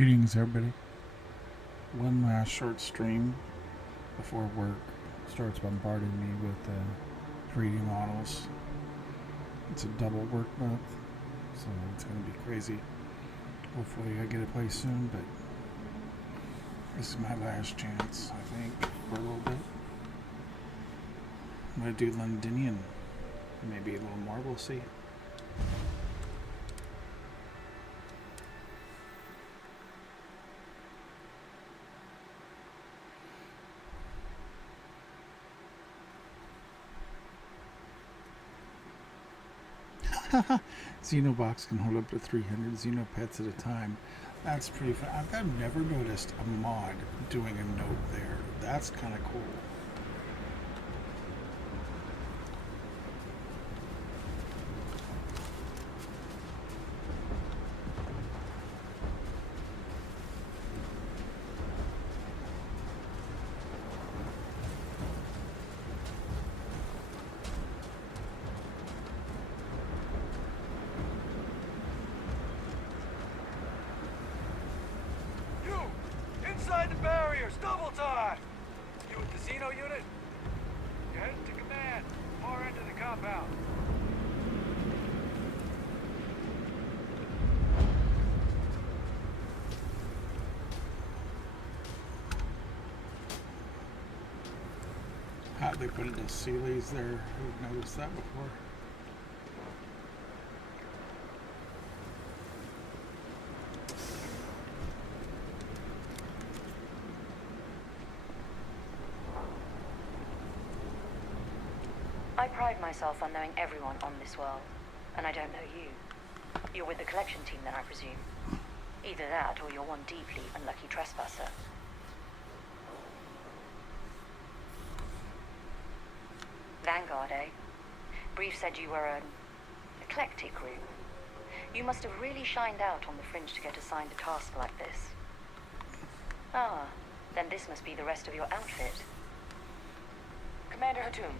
Greetings, everybody. One last short stream before work starts bombarding me with 3D models. It's a double work month, so it's going to be crazy. Hopefully, I get a place soon, but this is my last chance, I think, for a little bit. I'm going to do Londinion. Maybe a little more, we'll see. Xenobox can hold up to 300 Xenopets at a time. That's pretty fun. I've never noticed a mod doing a note there. That's kind of cool. Inside the barriers, double time! You with the Xeno unit? You're headed to command, far end of the compound. How'd they put those Sealies there? Who've noticed that before? I pride myself on knowing everyone on this world, and I don't know you. You're with the collection team then, I presume. Either that, or you're one deeply unlucky trespasser. Vanguard, eh? Brief said you were an eclectic group. You must have really shined out on the fringe to get assigned a task like this. Ah, then this must be the rest of your outfit. Commander Hatum,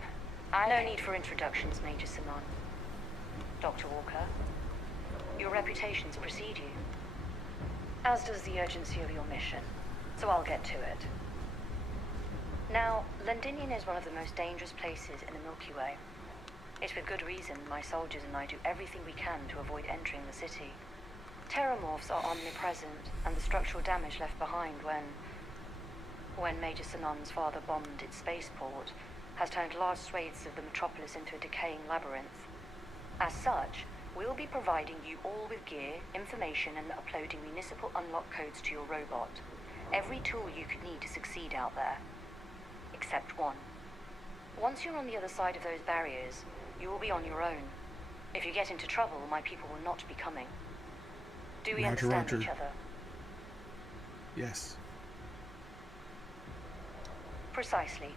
No need for introductions, Major Simon. Dr. Walker, your reputations precede you, as does the urgency of your mission, so I'll get to it. Now, Londinion is one of the most dangerous places in the Milky Way. It's with good reason my soldiers and I do everything we can to avoid entering the city. Terramorphs are omnipresent, and the structural damage left behind when Major Sinan's father bombed its spaceport has turned large swathes of the metropolis into a decaying labyrinth. As such, we'll be providing you all with gear, information, and uploading municipal unlock codes to your robot. Every tool you could need to succeed out there. Except one. Once you're on the other side of those barriers, you will be on your own. If you get into trouble, my people will not be coming. Do we understand each other? Yes. Precisely.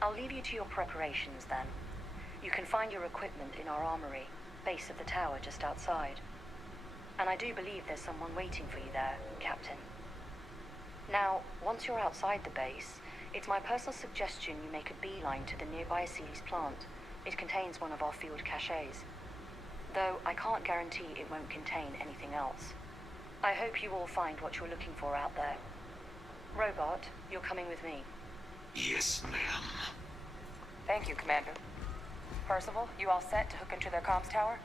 I'll leave you to your preparations then. You can find your equipment in our armory, base of the tower just outside. And I do believe there's someone waiting for you there, Captain. Now, once you're outside the base, it's my personal suggestion you make a beeline to the nearby Aceles plant. It contains one of our field caches. Though I can't guarantee it won't contain anything else. I hope you all find what you're looking for out there. Robot, you're coming with me. Yes, ma'am. Thank you, Commander. Percival, you all set to hook into their comms tower?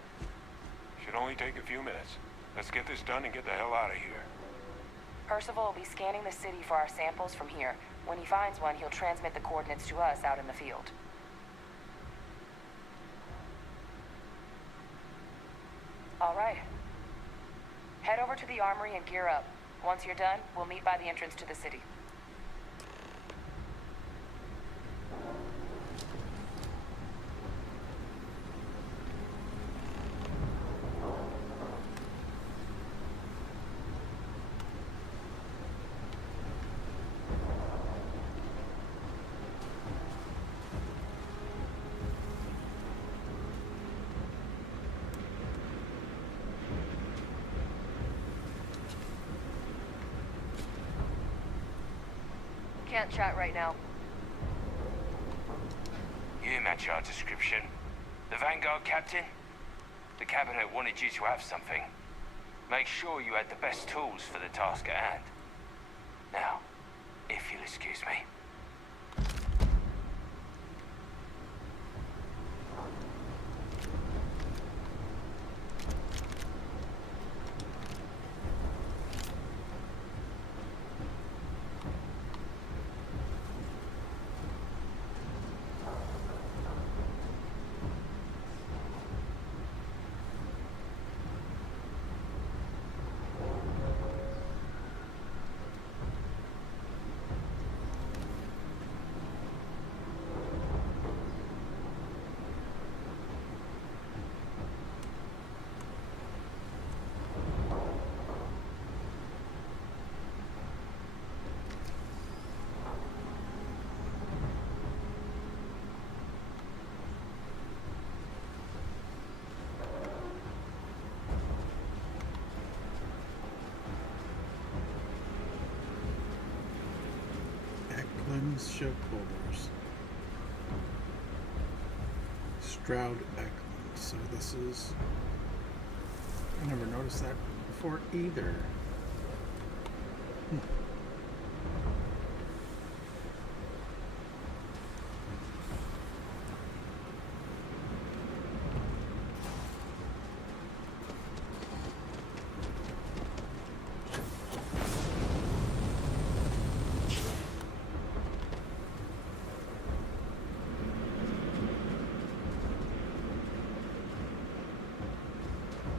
Should only take a few minutes. Let's get this done and get the hell out of here. Percival will be scanning the city for our samples from here. When he finds one, he'll transmit the coordinates to us out in the field. All right. Head over to the armory and gear up. Once you're done, we'll meet by the entrance to the city. Can't chat right now. You match our description. The Vanguard captain? The cabinet wanted you to have something. make sure you had the best tools for the task at hand. Now, if you'll excuse me. Eklund's ship holders. Stroud Eklund. So this is... I never noticed that before either.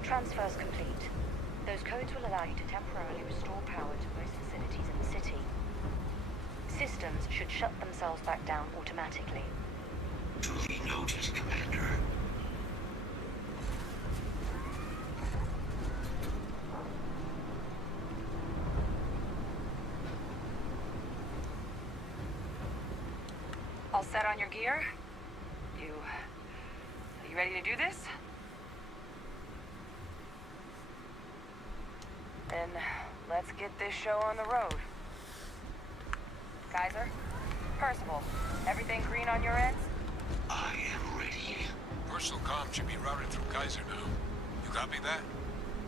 Transfers complete. Those codes will allow you to temporarily restore power to most facilities in the city. Systems should shut themselves back down automatically. Duly noted, Commander. All set on your gear? Are you ready to do this? Then let's get this show on the road. Kaiser? Percival, everything green on your ends? I am ready. Personal comm should be routed through Kaiser now. You copy that?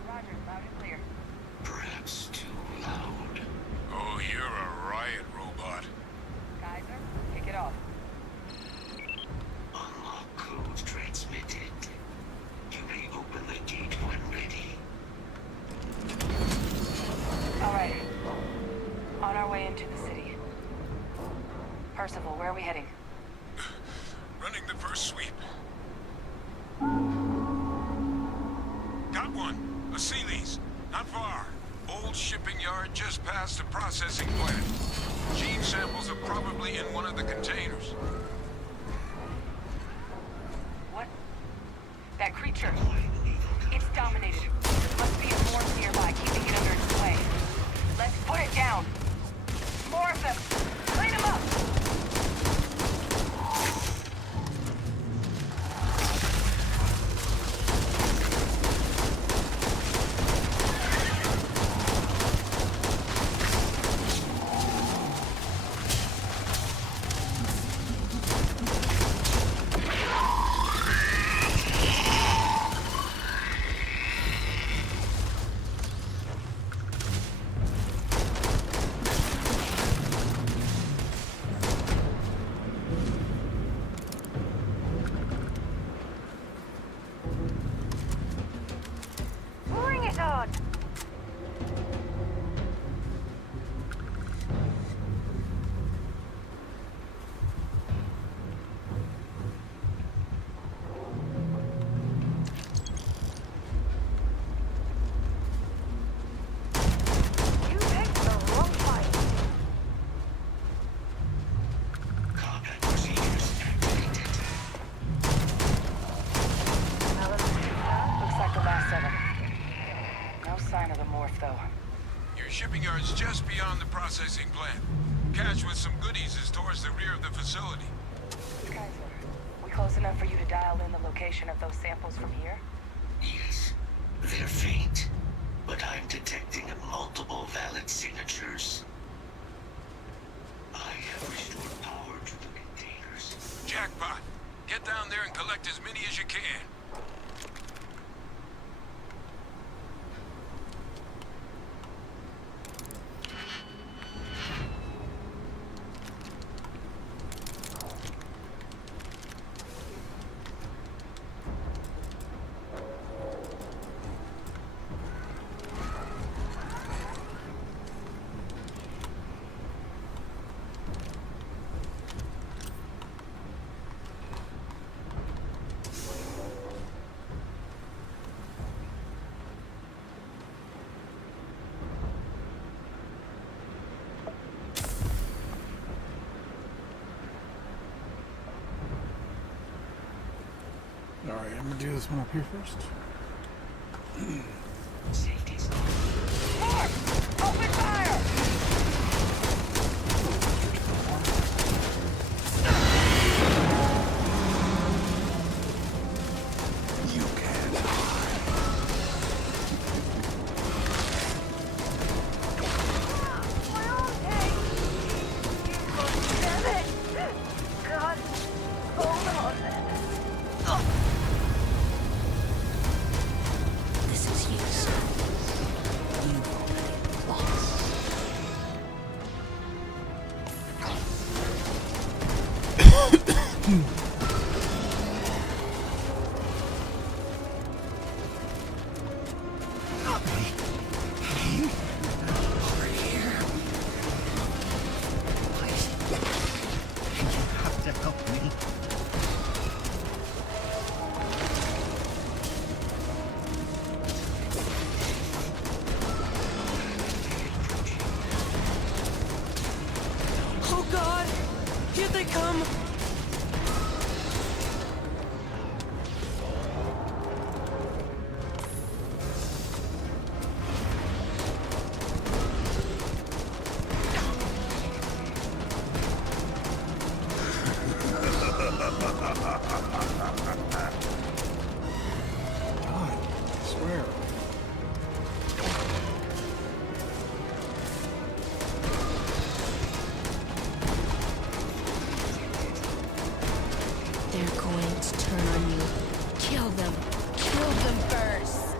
Roger, loud and clear. Perhaps too loud. Oh, you're a riot robot. Kaiser, kick it off. Unlock code transmitted. You may open the gate when ready. All right. On our way into the city. Percival, where are we heading? Running the first sweep. Got one. A Sealy's. Not far. Old shipping yard just past the processing plant. Gene samples are probably in one of the containers. What? That creature. It's dominated. There must be a morph nearby, keeping it under its sway. Let's put it down. More of them. Clean them up. Bring it on! You picked the wrong fight. Combat procedures activated. Looks like the last of them. No sign of the morph, though. Your shipping yard's just beyond the processing plant. Cache with some goodies is towards the rear of the facility. Kaiser, we close enough for you to dial in the location of those samples from here? Yes, they're faint, but I'm detecting multiple valid signatures. I have restored power to the containers. Jackpot. Get down there and collect as many as you can. Alright, I'm gonna do this one up here first. Safety's on. More! Open fire! You can't hide. My arm tank! Damn it! God, hold on. This is you, son. You lost. Over here. You have to help me. Oh God! Here they come! God, I swear. They're going to turn on you. Kill them. Kill them first.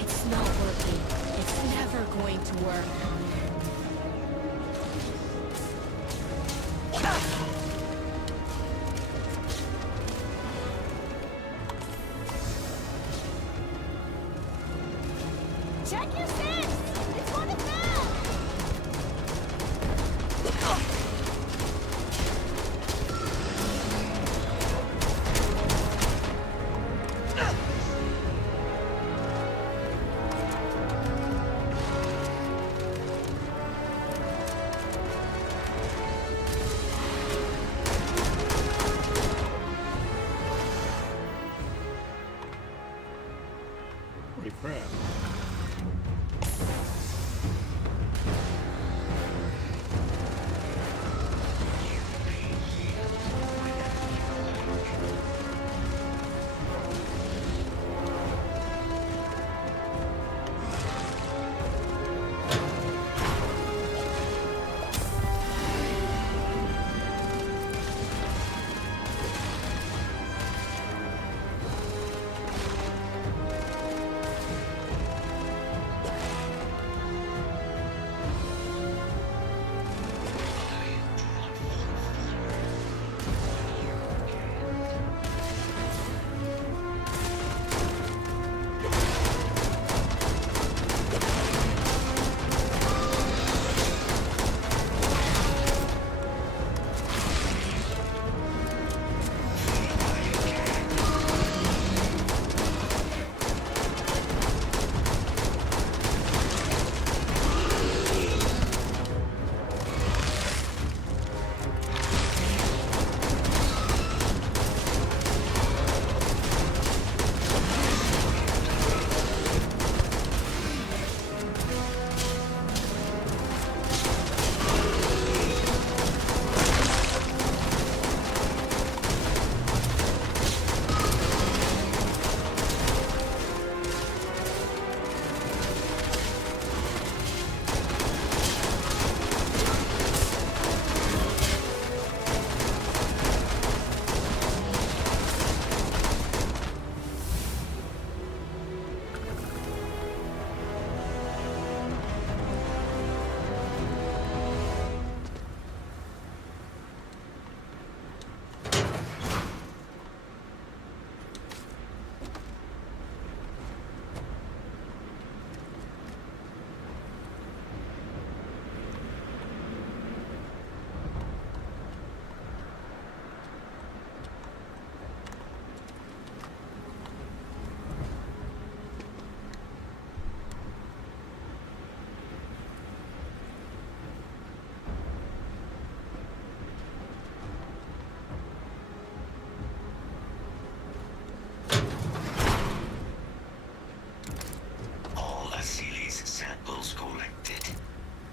It's not working. It's never going to work. Check your sense! It's one of them!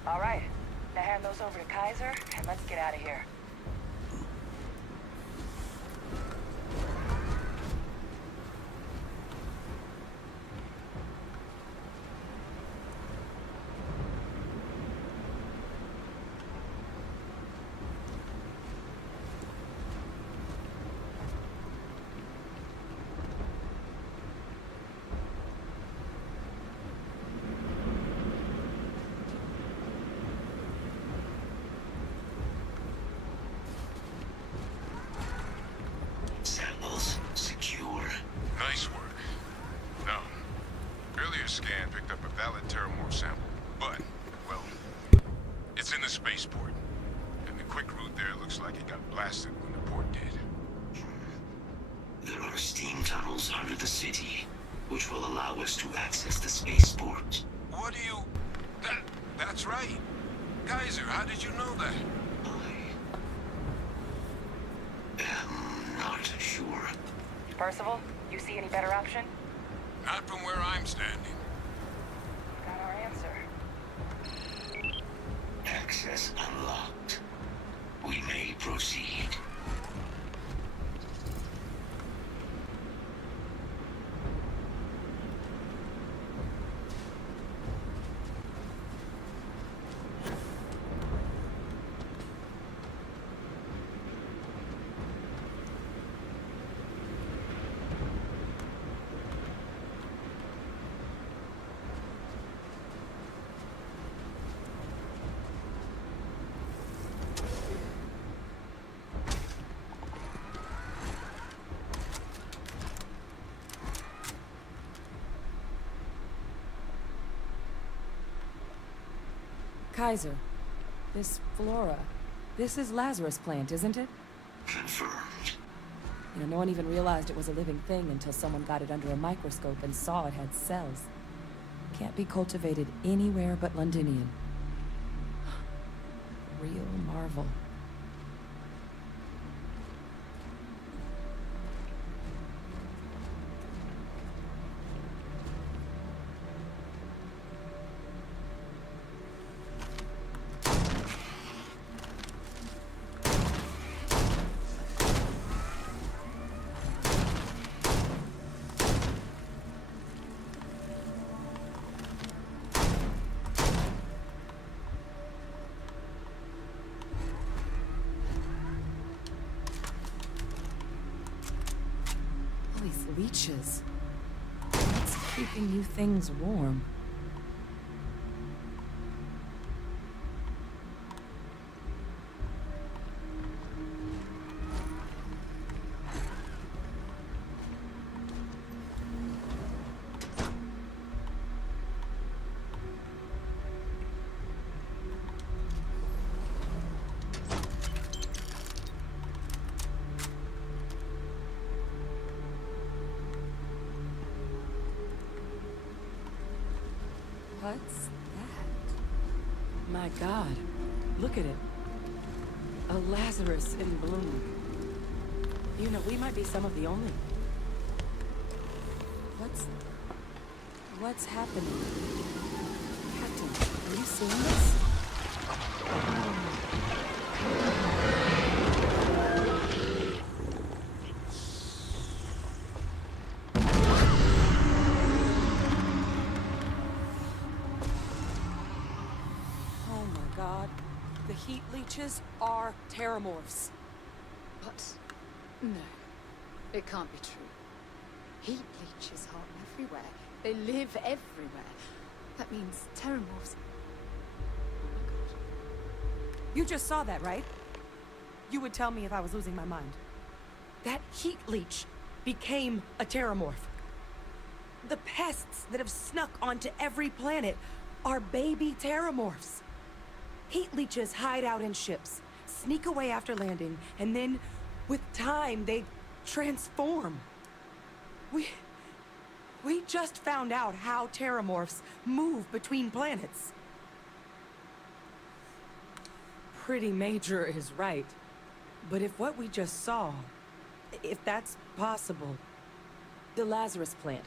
All right. Now hand those over to Kaiser, and let's get out of here. Samples secure. Nice work. No. Earlier scan picked up a valid Terramorph sample, but, well, it's in the spaceport. And the quick route there looks like it got blasted when the port did. There are steam tunnels under the city, which will allow us to access the spaceport. What do you... That's right. Kaiser, how did you know that? I am not sure. Percival, you see any better option? Not from where I'm standing. Got our answer. Access unlocked. We may proceed. Kaiser, this flora, this is Lazarus plant, isn't it? Confirmed. You know, no one even realized it was a living thing until someone got it under a microscope and saw it had cells. Can't be cultivated anywhere but Londinion. Real marvel. These leeches. What's keeping you things warm? What's that? My God, look at it. A Lazarus in bloom. You know, we might be some of the only. What's happening? Captain, are you seeing this? The heat leeches are Terramorphs. What? No. It can't be true. Heat leeches are everywhere. They live everywhere. That means Terramorphs... Oh my god. You just saw that, right? You would tell me if I was losing my mind. That heat leech became a Terramorph. The pests that have snuck onto every planet are baby Terramorphs. Heat leeches hide out in ships, sneak away after landing, and then, with time, they transform. We just found out how Terramorphs move between planets. Pretty Major is right. But if what we just saw, if that's possible, the Lazarus plant,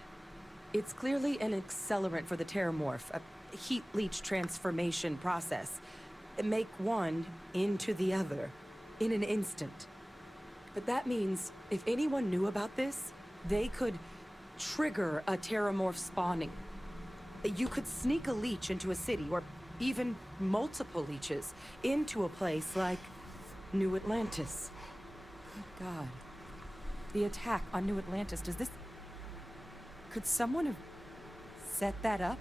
it's clearly an accelerant for the Terramorph. heat leach transformation process. Make one into the other in an instant. But that means if anyone knew about this, they could trigger a terramorph spawning. You could sneak a leech into a city, or even multiple leeches, into a place like New Atlantis. Oh God. The attack on New Atlantis, could someone have set that up?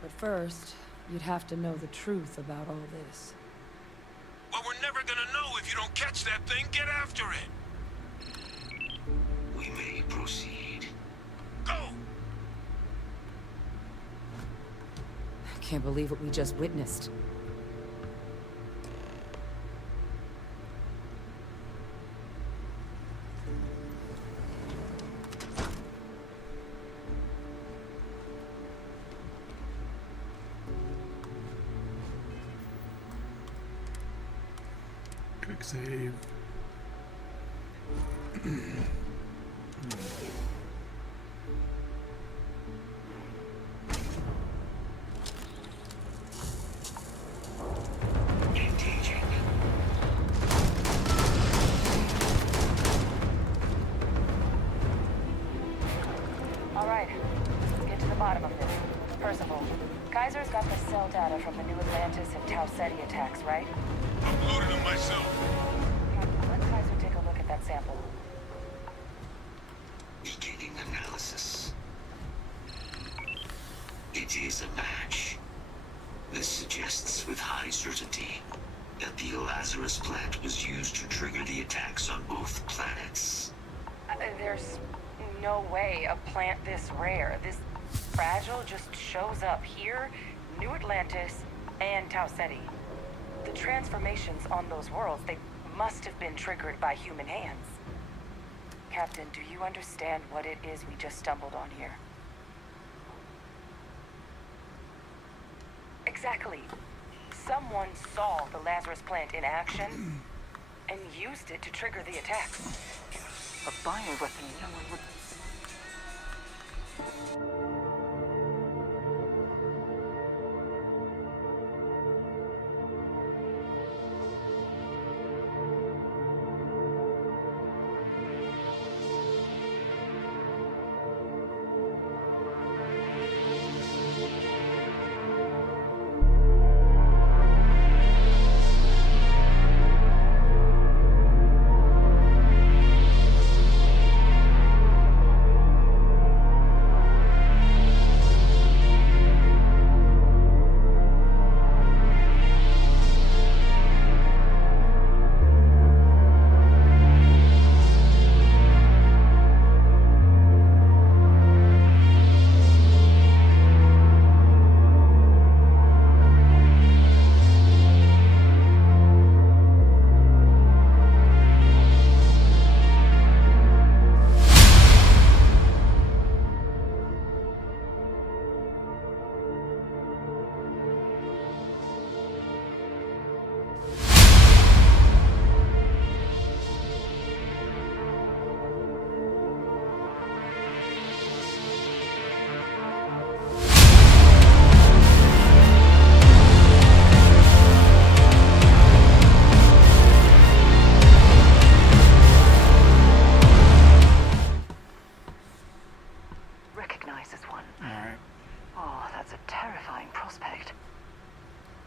But first, you'd have to know the truth about all this. Well, we're never gonna know if you don't catch that thing. Get after it. We may proceed. Go! I can't believe what we just witnessed. Quick save. Engaging. All right, get to the bottom of this. First of all, Kaiser's got the cell data from the New Atlantis and Tau Ceti attacks, right? Uploaded them myself. Let Kaiser take a look at that sample. Beginning analysis. It is a match. This suggests with high certainty that the Lazarus plant was used to trigger the attacks on both planets. There's no way a plant this rare, this fragile, just shows up here, New Atlantis, and Tau Ceti. The transformations on those worlds, they must have been triggered by human hands. Captain, do you understand what it is we just stumbled on here? Exactly. Someone saw the Lazarus plant in action and used it to trigger the attacks. A bioweapon no one would...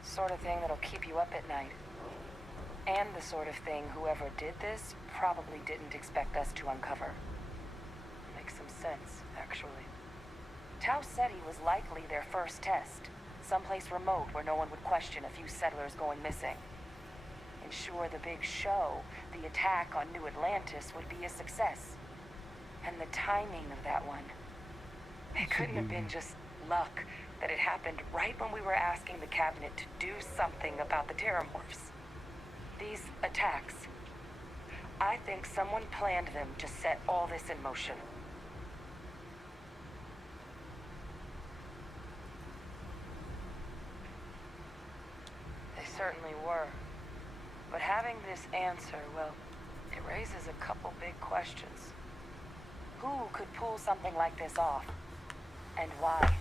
Sort of thing that'll keep you up at night. And the sort of thing whoever did this probably didn't expect us to uncover. Makes some sense, actually. Tau Ceti was likely their first test. Someplace remote where no one would question a few settlers going missing. Ensure the big show, the attack on New Atlantis, would be a success. And the timing of that one. It couldn't have been just luck that it happened right when we were asking the cabinet to do something about the terramorphs. These attacks, I think someone planned them to set all this in motion. They certainly were. But having this answer, well, it raises a couple big questions. Who could pull something like this off? And why?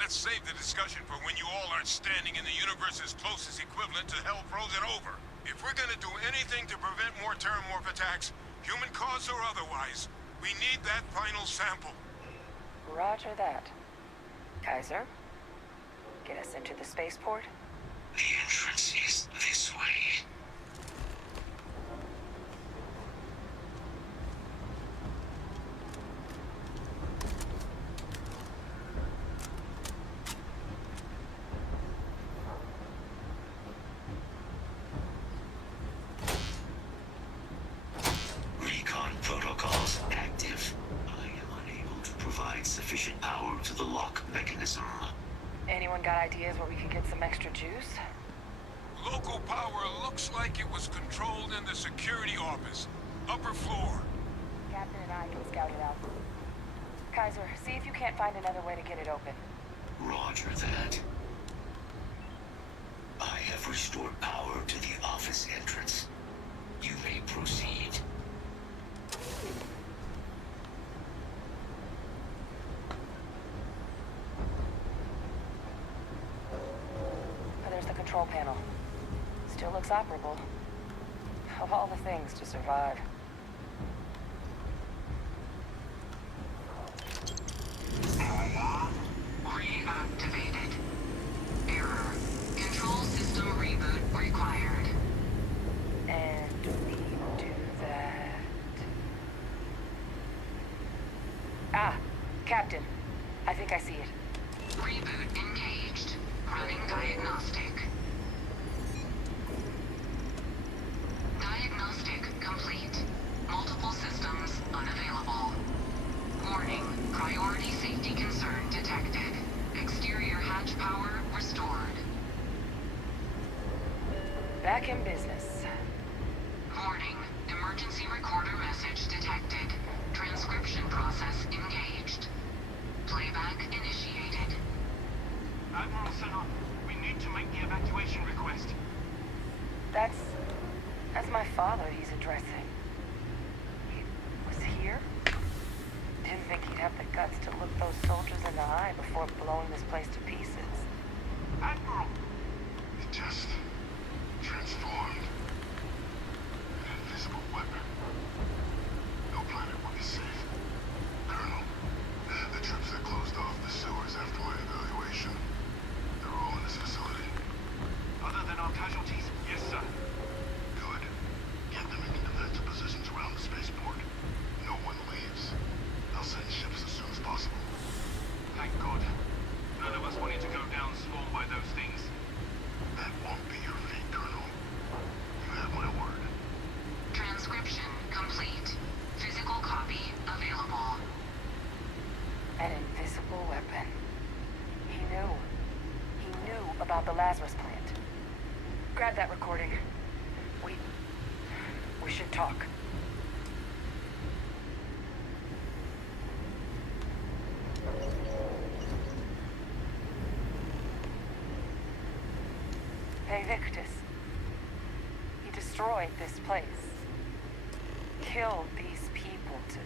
Let's save the discussion for when you all aren't standing in the universe's closest equivalent to hell frozen over. If we're gonna do anything to prevent more Terramorph attacks, human cause or otherwise, we need that final sample. Roger that. Kaiser, get us into the spaceport? The entrance is this way. Recon protocols active. I am unable to provide sufficient power to the lock mechanism. Anyone got ideas where we could get some extra juice? Local power looks like it was controlled in the security office. Upper floor. Captain and I can scout it out. Kaiser, see if you can't find another way to get it open. Roger that. I have restored power to the office entrance. You may proceed. There's the control panel. Still looks operable. Of all the things to survive. Reactivated. Error. Control system reboot required. And we do that. Ah, Captain. I think I see it. Reboot engaged. Running diagnostic. Diagnostic complete. Multiple systems unavailable. Warning. Priority safety concern detected. Exterior hatch power restored. Back in business. Warning. Emergency recorder message detected. Transcription process engaged. Playback initiated. Admiral Sinon, we need to make the evacuation request. That's my father he's addressing. He was here? Didn't think he'd have the guts to look those soldiers in the eye before blowing this place to pieces. Admiral! It just transformed. An invisible weapon. No planet will be safe. Colonel, the troops that closed off the sewers after my evaluation, they're all in this facility. Other than our casualties? Yes, sir. Good. Get them into defensive positions around the spaceport. No one leaves. They'll send ships as soon as possible. Thank God. None of us wanted to go down swarmed by those things. That won't be your fate, Colonel. You have my word. Transcription complete. Physical copy available. An invisible weapon. He knew. He knew about the Lazarus plant. Grab that recording. We should talk. Hey, Victus. He destroyed this place. Killed these people to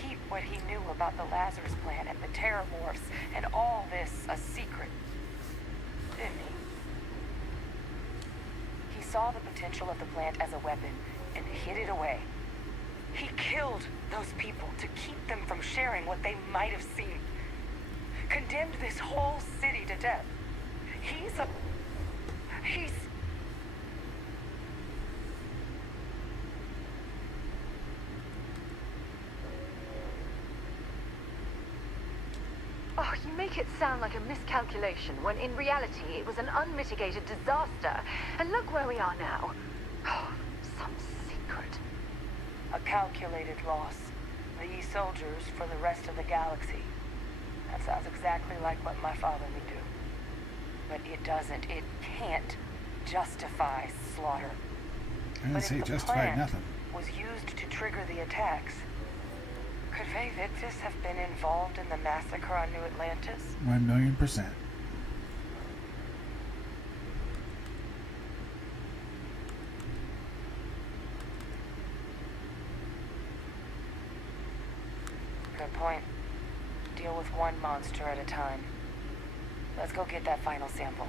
keep what he knew about the Lazarus plant and the Terramorphs and all this a secret. Didn't he? He saw the potential of the plant as a weapon and hid it away. He killed those people to keep them from sharing what they might have seen. Condemned this whole city to death. He's... Oh, you make it sound like a miscalculation, when in reality it was an unmitigated disaster. And look where we are now. Oh, some secret. A calculated loss. These soldiers for the rest of the galaxy. That sounds exactly like what my father would do. But it doesn't, it can't justify slaughter. I didn't But say if the justify plant nothing. was used to trigger the attacks, could Faye Victus have been involved in the massacre on New Atlantis? 1,000,000%. Good point. Deal with one monster at a time. Let's go get that final sample.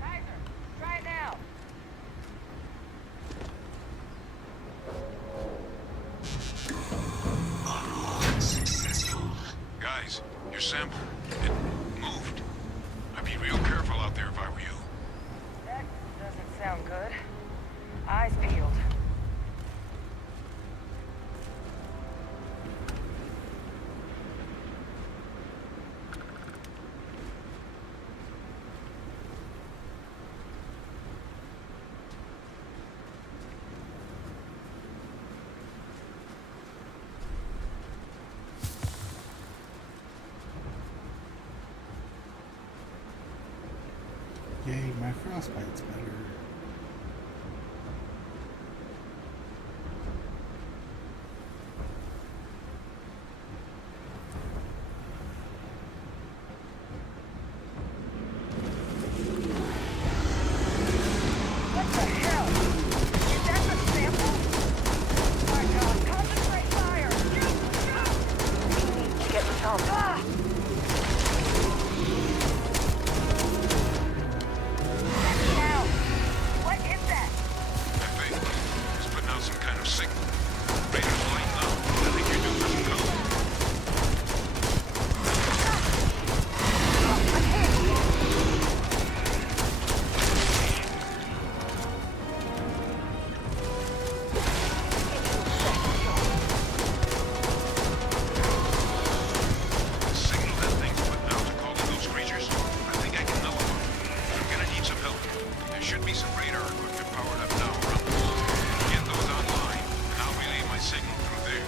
Kaiser, try it now. Unsuccessful. Guys, your sample, it moved. I'd be real careful out there if I were you. That doesn't sound good. Eyes peeled. Yay, my frostbite's better. What the hell? Is that the sample? My God, concentrate fire! Shoot! Shoot! We need to get the top. Ah! Check it out. What is that? That thing is putting out some kind of signal. Radar's lighting up. I think you're due for some cover. The signal that thing's putting out to call in those creatures, I think I can nullify it. I'm gonna need some help. There should be some radar equipment powered up now around us. Get those online, and I'll relay my signal through there.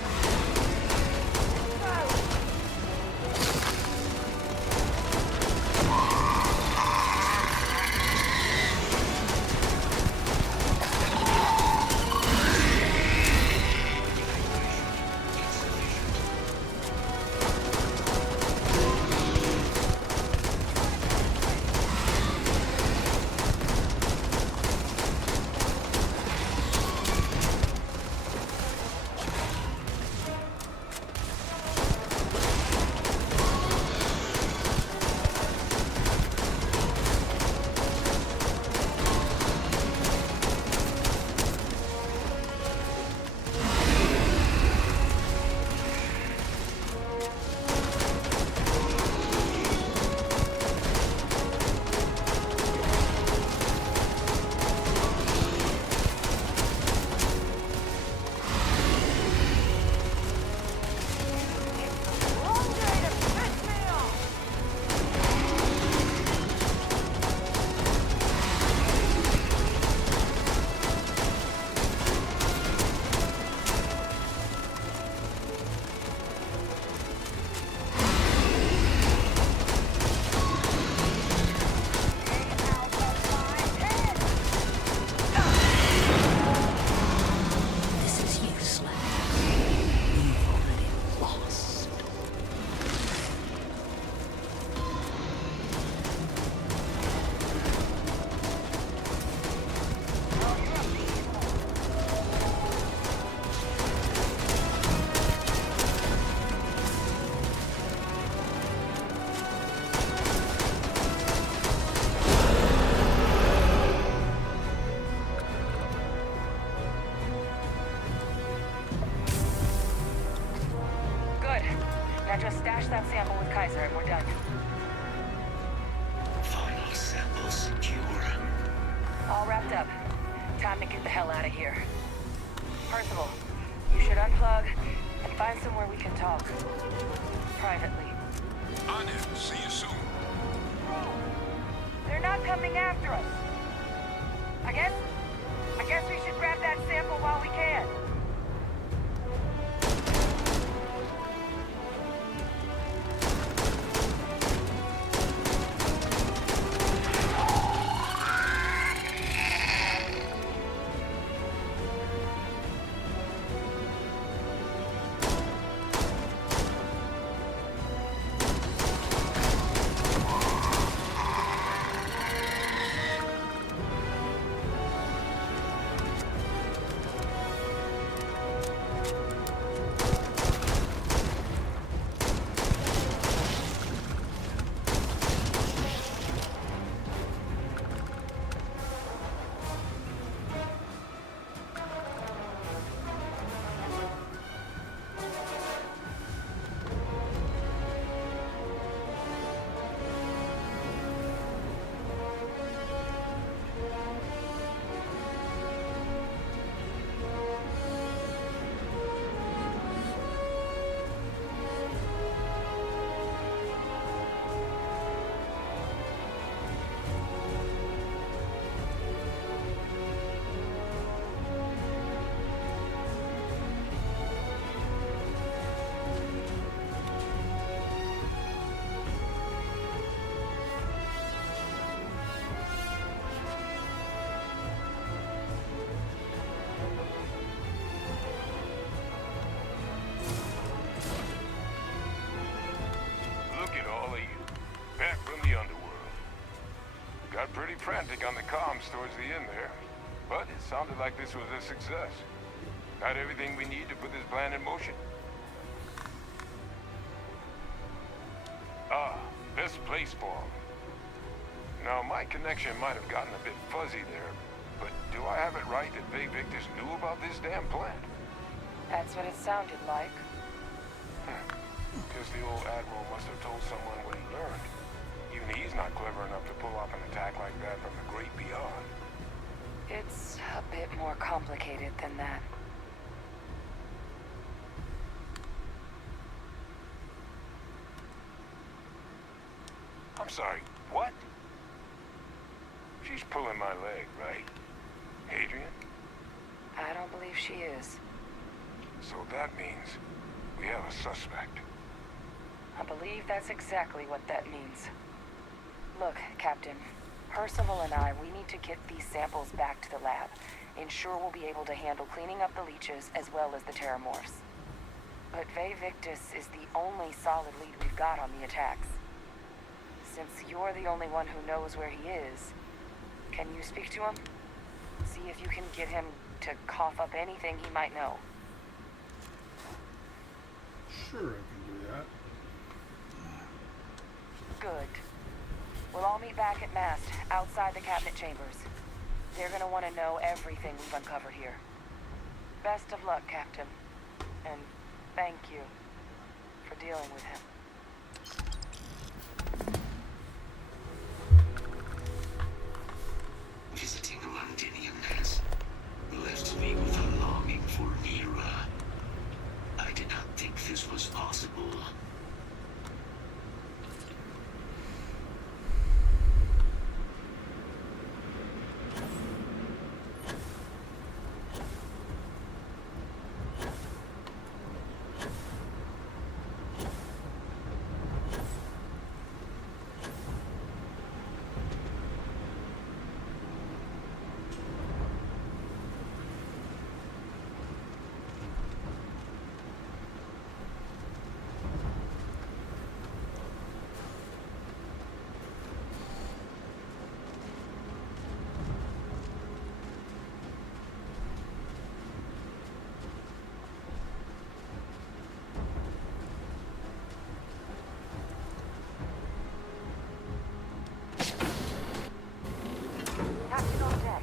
This is useless. You've already lost. Good. Now just stash that sample with Kaiser and we're done. Final sample secure. All wrapped up. Time to get the hell out of here. Percival, you should unplug and find somewhere we can talk. Privately. On it. See you soon. They're not coming after us. I guess we should grab that sample while we can. static on the comms towards the end there, but it sounded like this was a success. Got everything we need to put this plan in motion. Ah, this place bomb. Now, my connection might have gotten a bit fuzzy there, but do I have it right that Faye Victus knew about this damn plan? That's what it sounded like. Guess the old Admiral must have told someone what he learned. Even he's not clever enough to pull off an attack like that from the great beyond. It's a bit more complicated than that. I'm sorry, what? She's pulling my leg, right? Adrian? I don't believe she is. So that means we have a suspect. I believe that's exactly what that means. Look, Captain, Percival and I, we need to get these samples back to the lab. Ensure we'll be able to handle cleaning up the leeches as well as the Terramorphs. But Faye Victus is the only solid lead we've got on the attacks. Since you're the only one who knows where he is, can you speak to him? See if you can get him to cough up anything he might know. Sure, I can do that. Good. We'll all meet back at Mast, outside the cabinet chambers. They're gonna want to know everything we've uncovered here. Best of luck, Captain. And thank you for dealing with him. Visiting Londinion has left me with a longing for Nira. I did not think this was possible. Captain on deck.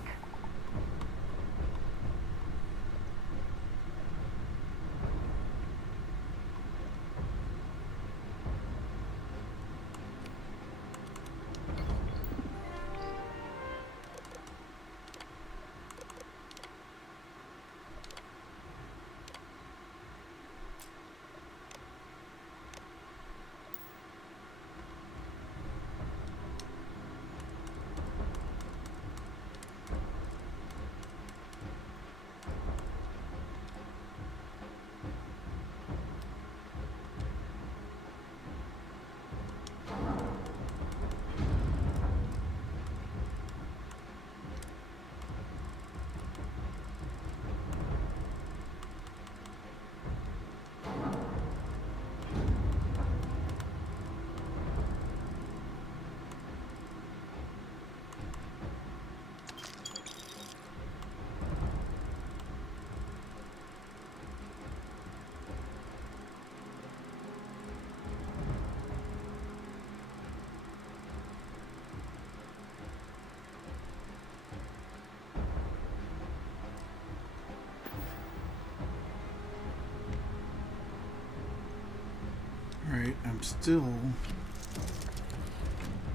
Alright, I'm still...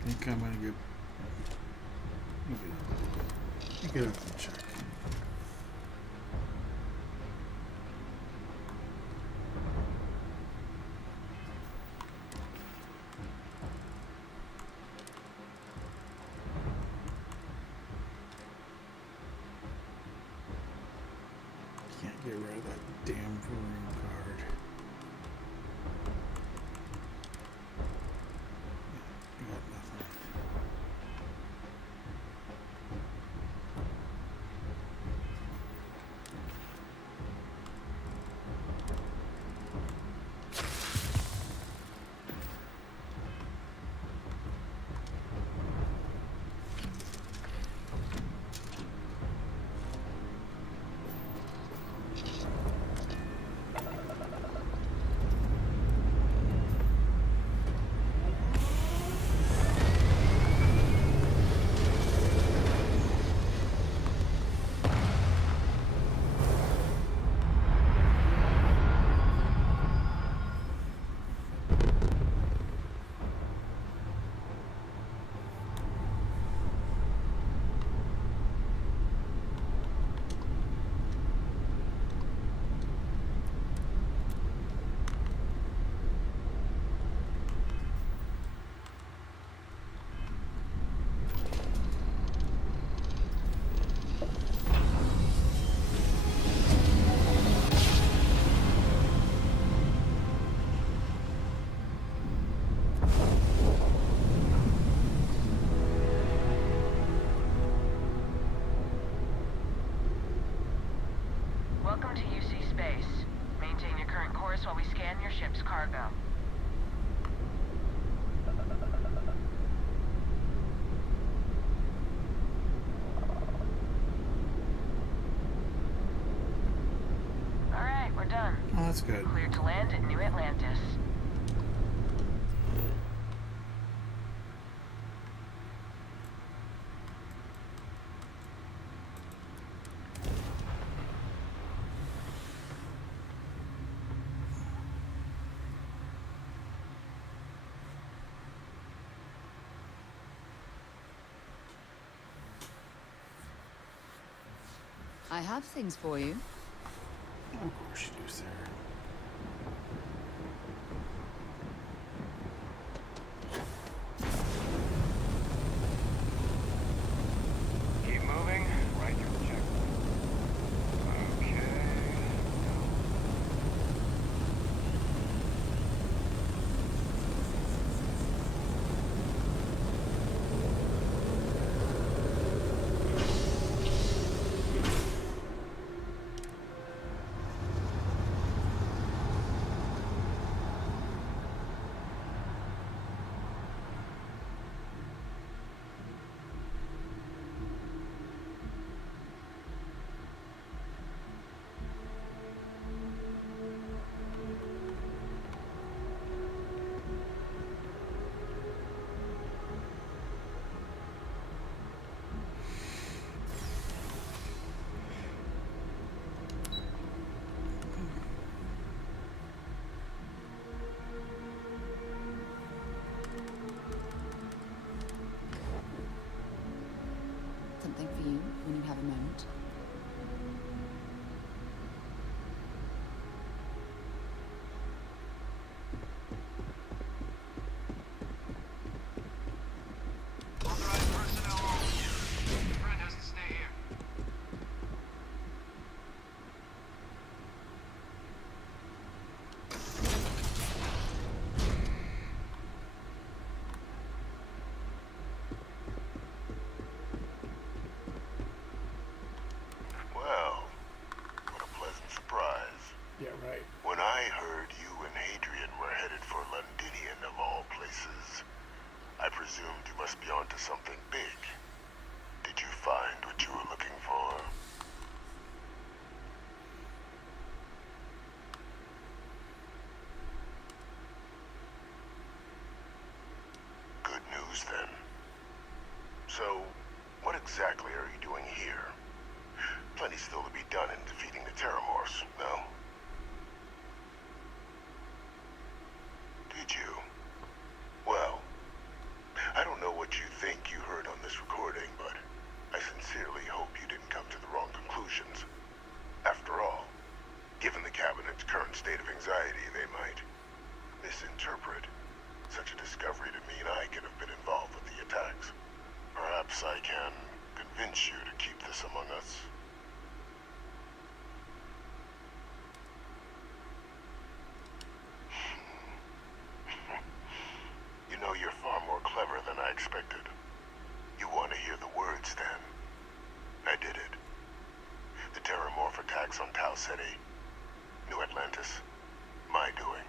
I think I'm gonna get... You get up and check. Can't get rid of that damn Varun card. I got nothing. cargo. Alright, we're done. Oh, that's good. Cleared to land at New Atlantis. I have things for you. Of course you do, sir. Keep moving. Right through the checkpoint. Okay. Something for you when you have a moment. Authorized personnel only. Your friend has to stay here. Well, what a pleasant surprise. Yeah, right. When I heard you and Hadrian were headed for Londinion of all places, I presumed you must be onto something big. Did you find what you were looking for? Good news then. So, what exactly are you doing here? Plenty still to be done in defeating the Terramorphs, no? Did you? Well, I don't know what you think you heard on this recording, but I sincerely hope you didn't come to the wrong conclusions. After all, given the Cabinet's current state of anxiety, they might misinterpret such a discovery to mean I could have been involved with the attacks. Perhaps I can convince you to keep this among us. You know, you're far more clever than I expected. You want to hear the words, then? I did it. The Terramorph attacks on Tau City, New Atlantis, my doing.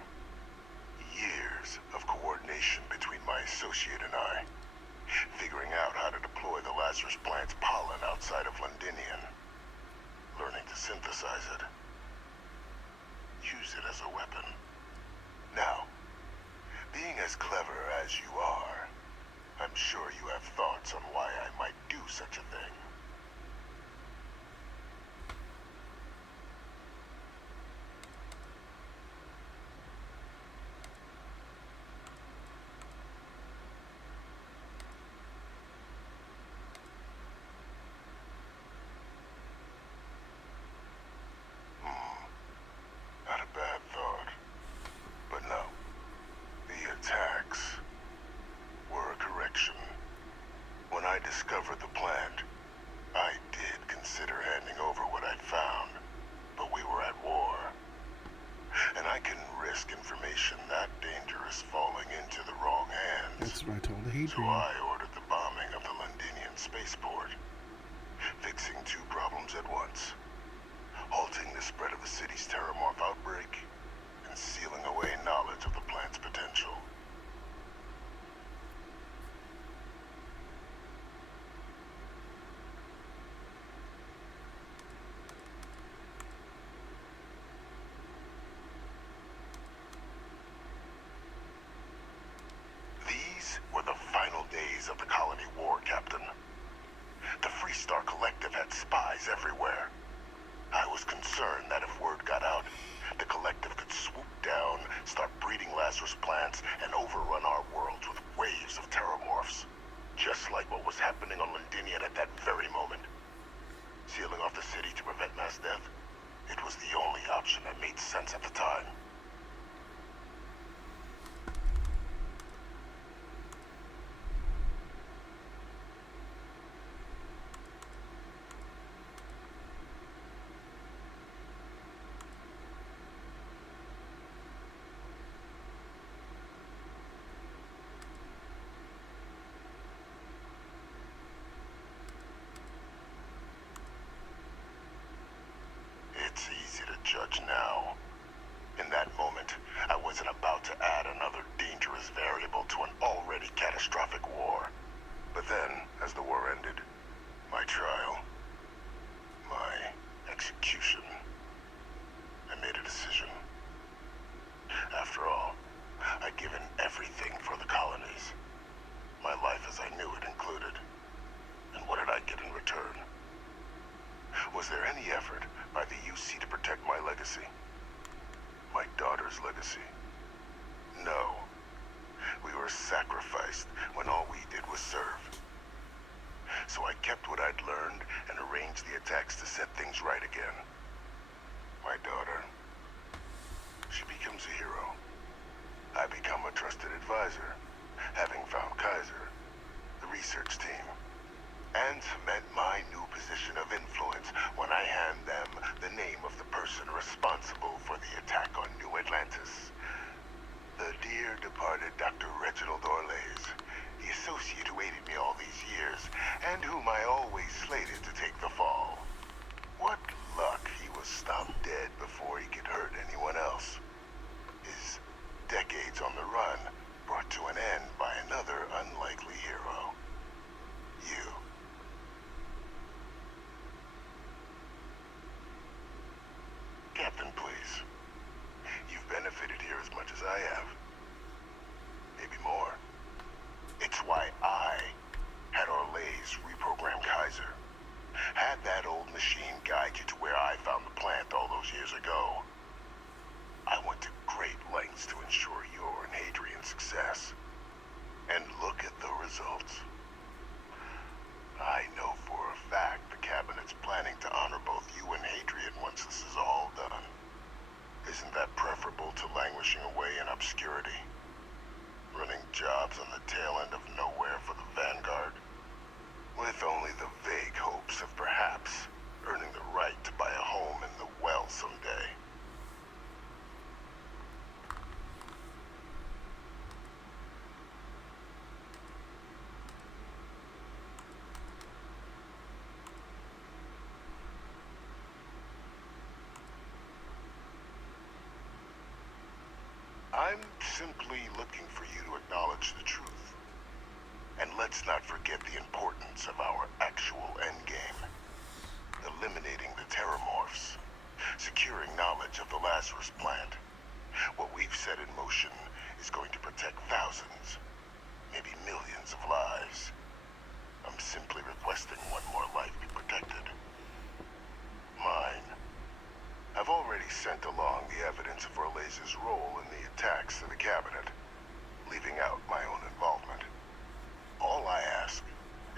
Years of coordination between my associate and I, figuring out how to deploy the Lazarus plant's pollen outside of Londinion, learning to synthesize it, use it as a weapon. Now, being as clever as you are, I'm sure you have thoughts on why I might do such a thing. Not a bad thought. But no. The attacks were a correction. When I discovered the plant, I did consider handing over what I'd found, but we were at war. And I couldn't risk information that dangerous falling into the wrong hands. That's what I told So Hadrian. I ordered the bombing of the Londinion spaceport, fixing two problems at once. Halting the spread of the city's Terramorph outbreak, and sealing away knowledge I become a trusted advisor, having found Kaiser, the research team, and cement my new position of influence when I hand them the name of the person responsible for the attack on New Atlantis. The dear departed Dr. Reginald Orlays, the associate who aided me all these years, and whom I always slated to take the fall. What luck he was stopped dead before he could hurt anyone else. His decades on the run brought to an end by another unlikely hero. You. Captain, please. You've benefited here as much as I have. Maybe more. It's why I had Orlays reprogram Kaiser. Had that old machine guide you to where I found the plant all those years ago. I went to great lengths to ensure your and Hadrian's success. And look at the results. I know for a fact the Cabinet's planning to honor both you and Hadrian once this is all done. Isn't that preferable to languishing away in obscurity? Running jobs on the tail end of nowhere for the Vanguard? With only the vague hopes of perhaps earning the right to buy a home in the well someday. I'm simply looking for you to acknowledge the truth. And let's not forget the importance of our actual endgame. Eliminating the Terramorphs. Securing knowledge of the Lazarus plant. What we've set in motion is going to protect thousands, maybe millions of lives. I'm simply requesting one more life be protected. Mine. I've already sent along the evidence of Orlays' role in the attacks to the Cabinet, leaving out my own involvement. All I ask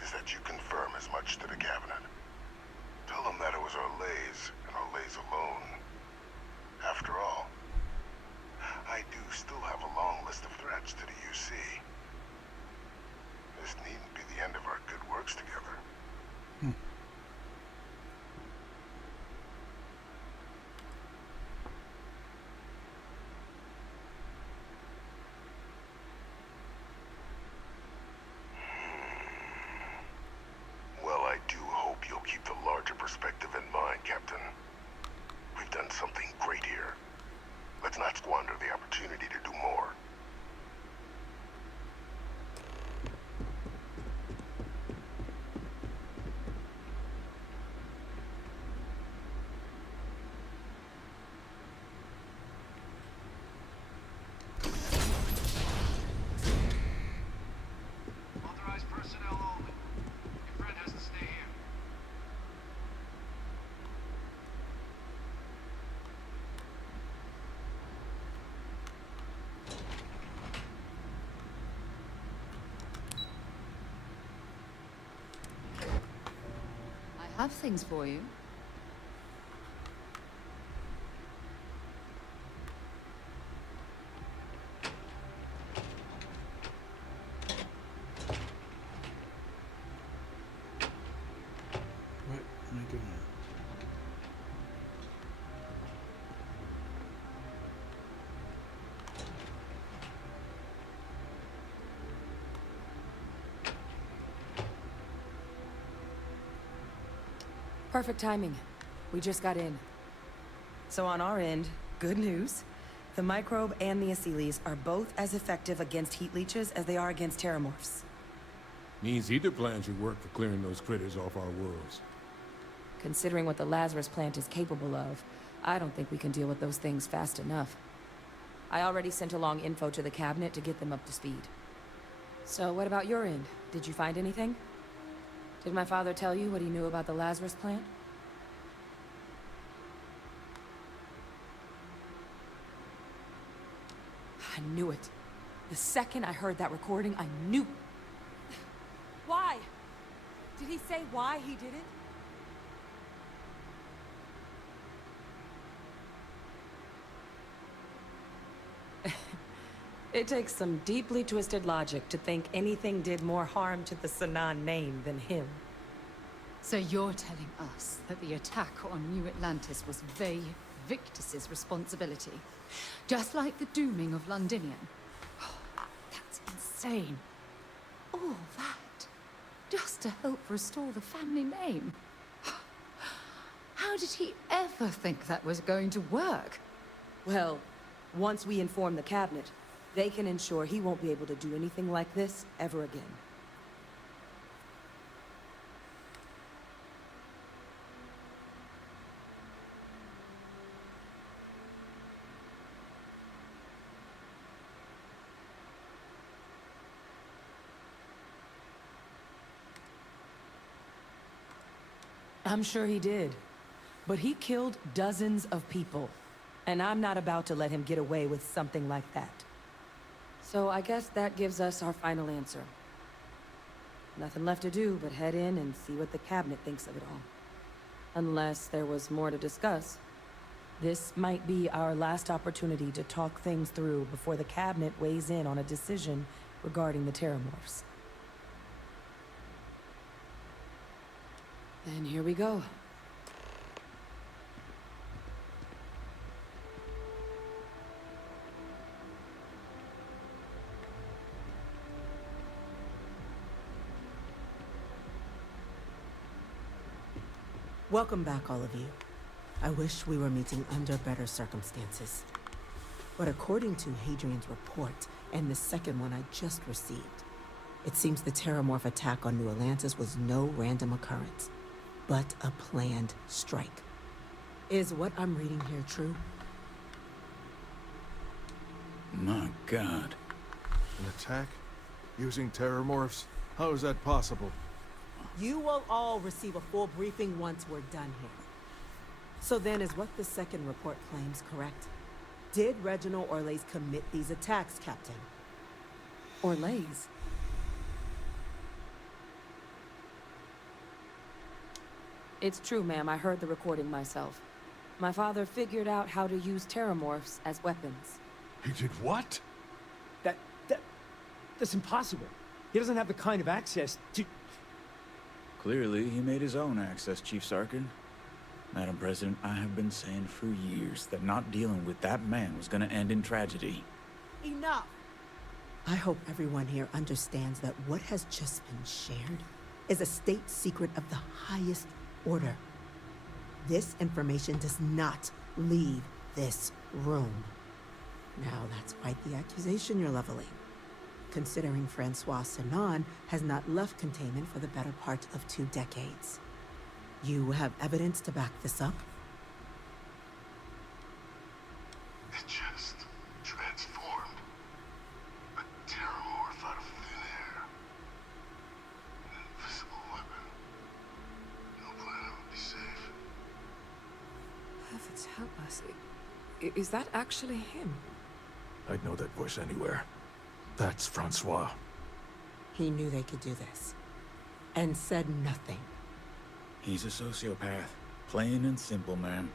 is that you confirm as much to the Cabinet. Tell them that it was Orlays and Orlays alone. After all, I do still have a long list of threats to the UC. This needn't be the end of our good works together. Well, I do hope you'll keep the larger perspective in mind, Captain. We've done something great here. Let's not squander the opportunity to do more. Authorized personnel only. Your friend has to stay here. I have things for you. What am I doing? Perfect timing. We just got in. So on our end, good news. The microbe and the Asylees are both as effective against heat leeches as they are against Terramorphs. Means either plan should work for clearing those critters off our worlds. Considering what the Lazarus plant is capable of, I don't think we can deal with those things fast enough. I already sent along info to the Cabinet to get them up to speed. So what about your end? Did you find anything? Did my father tell you what he knew about the Lazarus plant? I knew it. The second I heard that recording, I knew. Why? Did he say why he did it? It takes some deeply twisted logic to think anything did more harm to the Sanan name than him. So you're telling us that the attack on New Atlantis was Victus's responsibility? Just like the dooming of Londinion? That's insane. All that, just to help restore the family name. How did he ever think that was going to work? Well, once we inform the cabinet, they can ensure he won't be able to do anything like this ever again. I'm sure he did. But he killed dozens of people. And I'm not about to let him get away with something like that. So I guess that gives us our final answer. Nothing left to do but head in and see what the cabinet thinks of it all. Unless there was more to discuss. This might be our last opportunity to talk things through before the cabinet weighs in on a decision regarding the Terramorphs. And here we go. Welcome back, all of you. I wish we were meeting under better circumstances. But according to Hadrian's report, and the second one I just received, it seems the Terramorph attack on New Atlantis was no random occurrence, but a planned strike. Is what I'm reading here true? My God. An attack? Using Terramorphs? How is that possible? You will all receive a full briefing once we're done here. So then, is what the second report claims correct? Did Reginald Orlays commit these attacks, Captain? Orlays? It's true, ma'am. I heard the recording myself. My father figured out how to use Terramorphs as weapons. He did what? That's impossible. He doesn't have the kind of access to... Clearly, he made his own access, Chief Sarkin. Madam President, I have been saying for years that not dealing with that man was gonna end in tragedy. Enough! I hope everyone here understands that what has just been shared is a state secret of the highest order. This information does not leave this room. Now, that's quite the accusation you're leveling, considering Francois Sanan has not left containment for the better part of 2 decades. You have evidence to back this up? It just transformed. A Terramorph out of thin air. An invisible weapon. No planet would be safe. Heavens help us. Is that actually him? I'd know that voice anywhere. That's Francois. He knew they could do this, and said nothing. He's a sociopath. Plain and simple, ma'am.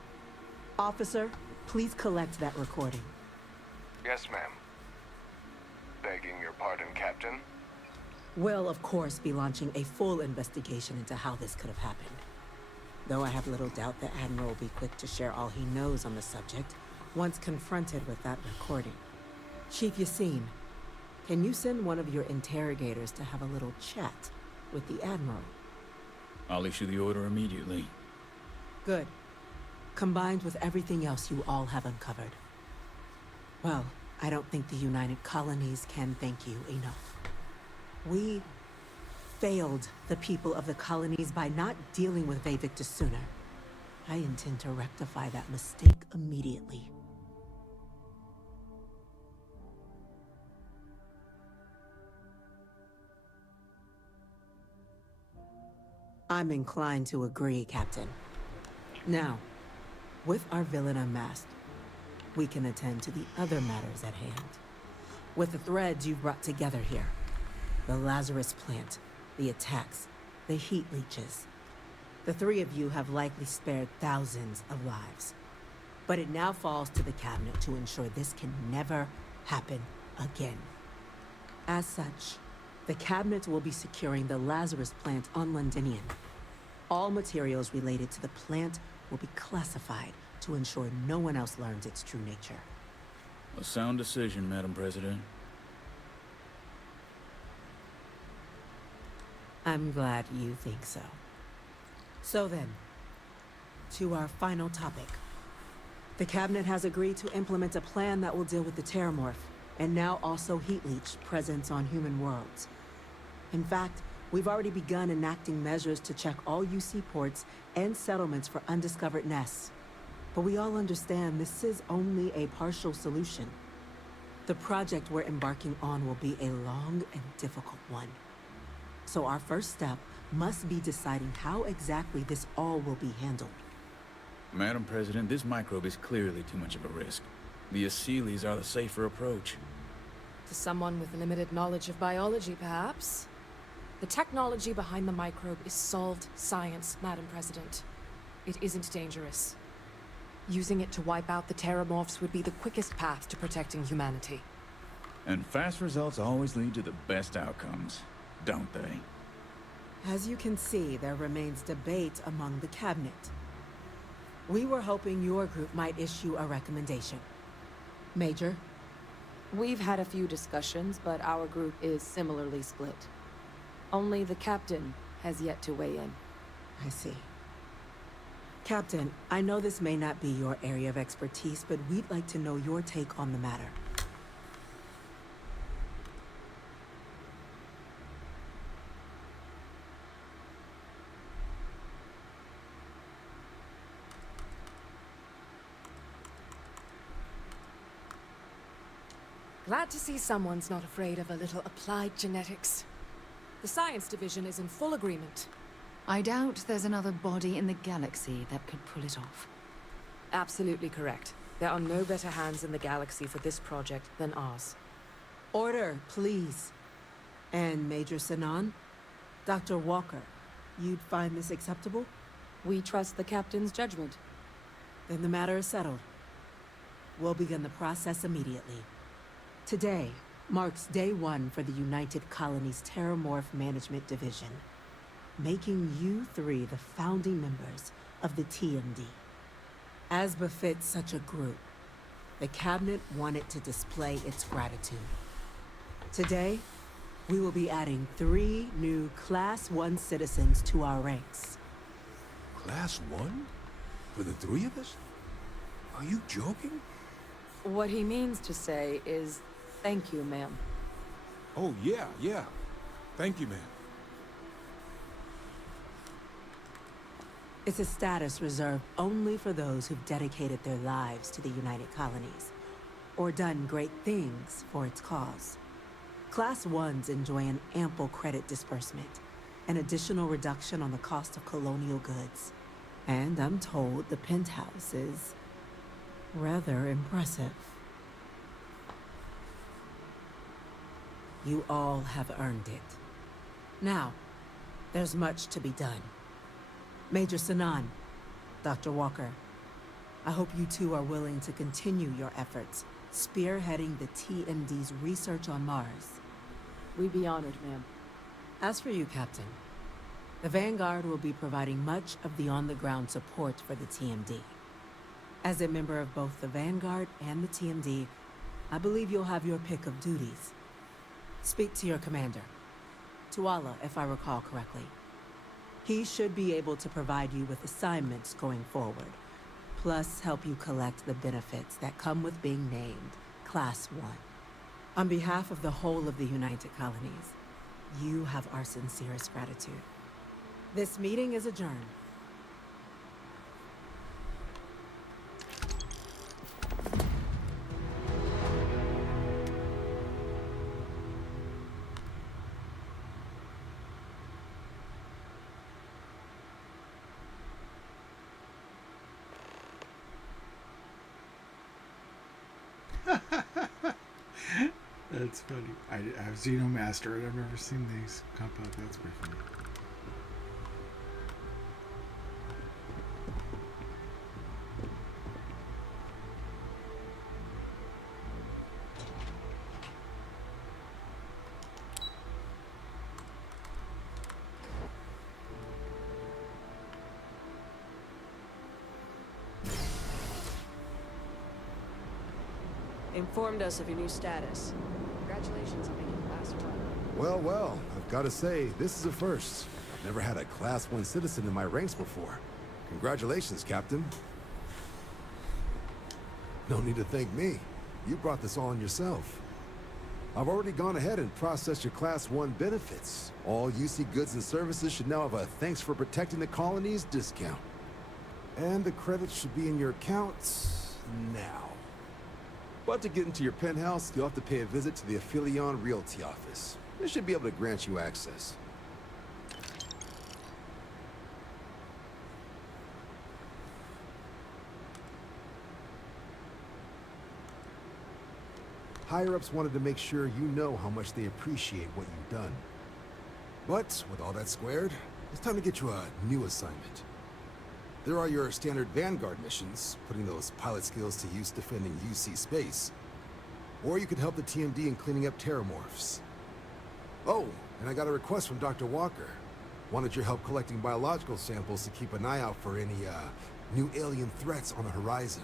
Officer, please collect that recording. Yes, ma'am. Begging your pardon, Captain. We'll, of course, be launching a full investigation into how this could have happened. Though I have little doubt the Admiral will be quick to share all he knows on the subject once confronted with that recording. Chief Yassine, can you send one of your interrogators to have a little chat with the Admiral? I'll issue the order immediately. Good. Combined with everything else you all have uncovered. Well, I don't think the United Colonies can thank you enough. We failed the people of the colonies by not dealing with Victus sooner. I intend to rectify that mistake immediately. I'm inclined to agree, Captain. Now, with our villain unmasked, we can attend to the other matters at hand. With the threads you've brought together here, the Lazarus plant, the attacks, the heat leeches, the 3 of you have likely spared thousands of lives. But it now falls to the cabinet to ensure this can never happen again. As such, the cabinet will be securing the Lazarus plant on Londinion. All materials related to the plant will be classified to ensure no one else learns its true nature. A sound decision, Madam President. I'm glad you think so. So then, to our final topic. The cabinet has agreed to implement a plan that will deal with the Terramorph, and now also Heat Leech presence on human worlds. In fact, we've already begun enacting measures to check all UC ports and settlements for undiscovered nests. But we all understand this is only a partial solution. The project we're embarking on will be a long and difficult one. So our first step must be deciding how exactly this all will be handled. Madam President, this microbe is clearly too much of a risk. The Aseles are the safer approach. To someone with limited knowledge of biology, perhaps? The technology behind the microbe is solved science, Madam President. It isn't dangerous. Using it to wipe out the Terramorphs would be the quickest path to protecting humanity. And fast results always lead to the best outcomes, don't they? As you can see, there remains debate among the cabinet. We were hoping your group might issue a recommendation. Major? We've had a few discussions, but our group is similarly split. Only the captain has yet to weigh in. I see. Captain, I know this may not be your area of expertise, but we'd like to know your take on the matter. Glad to see someone's not afraid of a little applied genetics. The science division is in full agreement. I doubt there's another body in the galaxy that could pull it off. Absolutely correct. There are no better hands in the galaxy for this project than ours. Order, please. And Major Sinan? Dr. Walker, you'd find this acceptable? We trust the captain's judgment. Then the matter is settled. We'll begin the process immediately. Today marks day one for the United Colonies Terramorph Management Division, making you three the founding members of the TMD. As befits such a group, the cabinet wanted to display its gratitude. Today, we will be adding 3 new Class 1 citizens to our ranks. Class 1? For the 3 of us? Are you joking? What he means to say is, thank you, ma'am. Oh, yeah. Thank you, ma'am. It's a status reserved only for those who've dedicated their lives to the United Colonies, or done great things for its cause. Class 1s enjoy an ample credit disbursement, an additional reduction on the cost of colonial goods. And I'm told the penthouse is rather impressive. You all have earned it. Now, there's much to be done. Major Sinan, Dr. Walker, I hope you two are willing to continue your efforts, spearheading the TMD's research on Mars. We'd be honored, ma'am. As for you, Captain, the Vanguard will be providing much of the on-the-ground support for the TMD. As a member of both the Vanguard and the TMD, I believe you'll have your pick of duties. Speak to your commander, Tuala, if I recall correctly. He should be able to provide you with assignments going forward, plus help you collect the benefits that come with being named Class 1. On behalf of the whole of the United Colonies, you have our sincerest gratitude. This meeting is adjourned. That's funny. I've Xenomaster and I've never seen these pop up. That's pretty funny. informed us of your new status. Congratulations on making Class 1. Well, well, I've got to say, this is a first. I've never had a Class 1 citizen in my ranks before. Congratulations, Captain. No need to thank me. You brought this all on yourself. I've already gone ahead and processed your Class 1 benefits. All UC goods and services should now have a thanks for protecting the colonies discount. And the credits should be in your accounts now. But to get into your penthouse, you'll have to pay a visit to the Aphelion Realty office. They should be able to grant you access. Higher-ups wanted to make sure you know how much they appreciate what you've done. But with all that squared, it's time to get you a new assignment. There are your standard Vanguard missions, putting those pilot skills to use defending UC space. Or you could help the TMD in cleaning up terramorphs. Oh, and I got a request from Dr. Walker. Wanted your help collecting biological samples to keep an eye out for any, new alien threats on the horizon.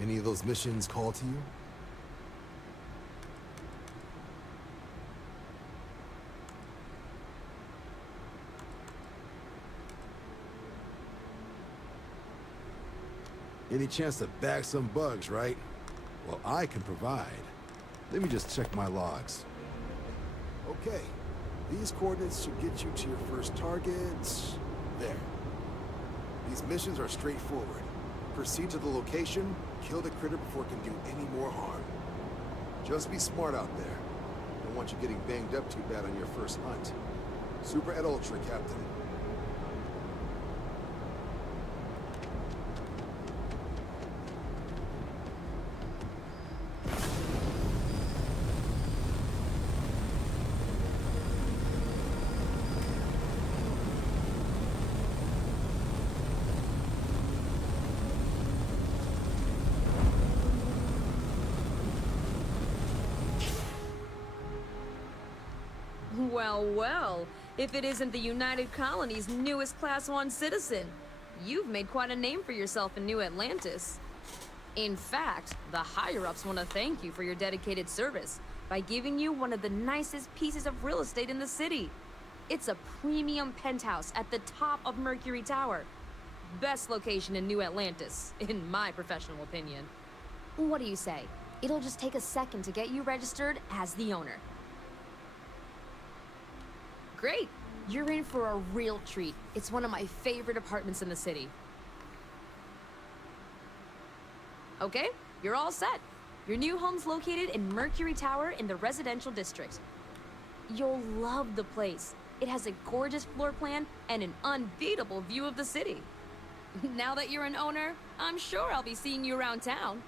Any of those missions call to you? Any chance to bag some bugs, right? Well, I can provide. Let me just check my logs. Okay, these coordinates should get you to your first target. There. These missions are straightforward. Proceed to the location, kill the critter before it can do any more harm. Just be smart out there. Don't want you getting banged up too bad on your first hunt. Super et Ultra, Captain. Well, well, if it isn't the United Colony's newest Class 1 citizen. You've made quite a name for yourself in New Atlantis. In fact, the higher-ups want to thank you for your dedicated service by giving you one of the nicest pieces of real estate in the city. It's a premium penthouse at the top of Mercury Tower. Best location in New Atlantis, in my professional opinion. What do you say? It'll just take a second to get you registered as the owner. Great! You're in for a real treat. It's one of my favorite apartments in the city. Okay, you're all set. Your new home's located in Mercury Tower in the residential district. You'll love the place. It has a gorgeous floor plan and an unbeatable view of the city. Now that you're an owner, I'm sure I'll be seeing you around town.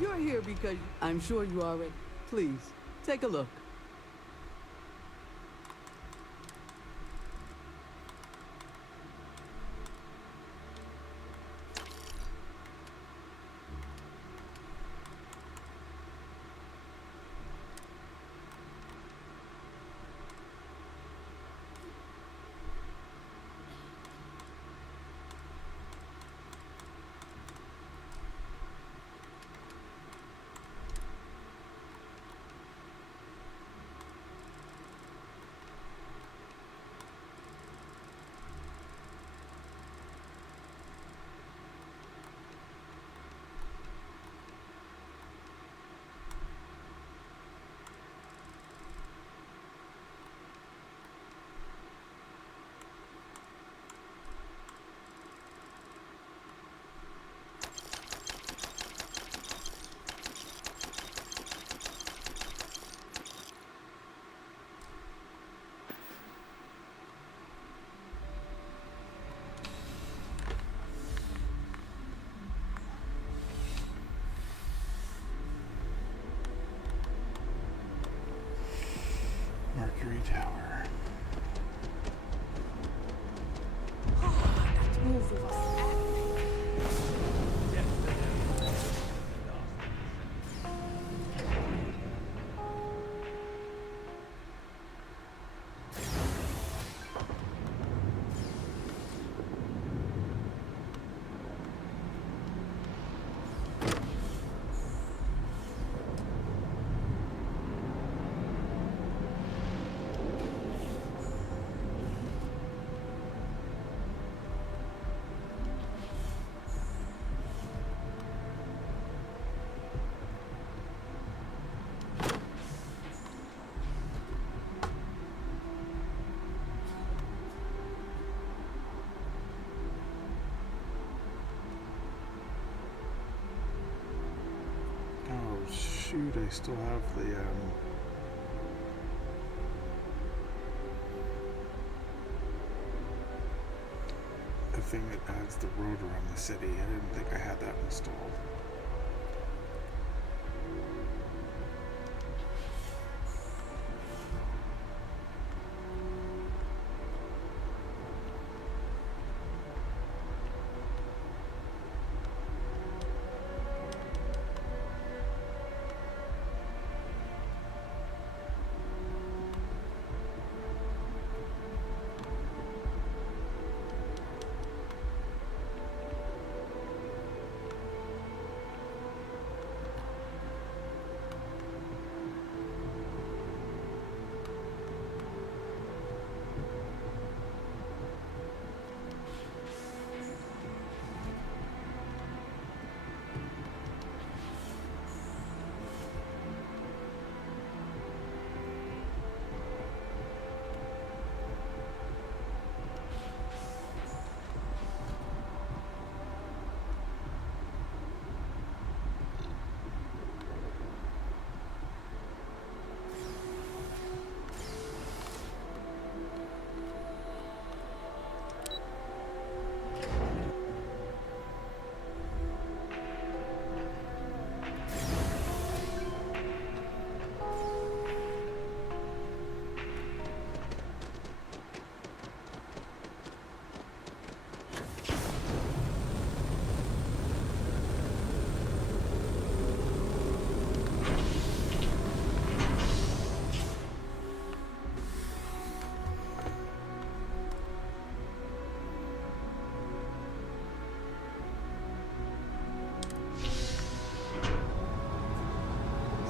You're here because I'm sure you already. Please, take a look. shoot, I still have the thing that adds the road around the city. I didn't think I had that installed.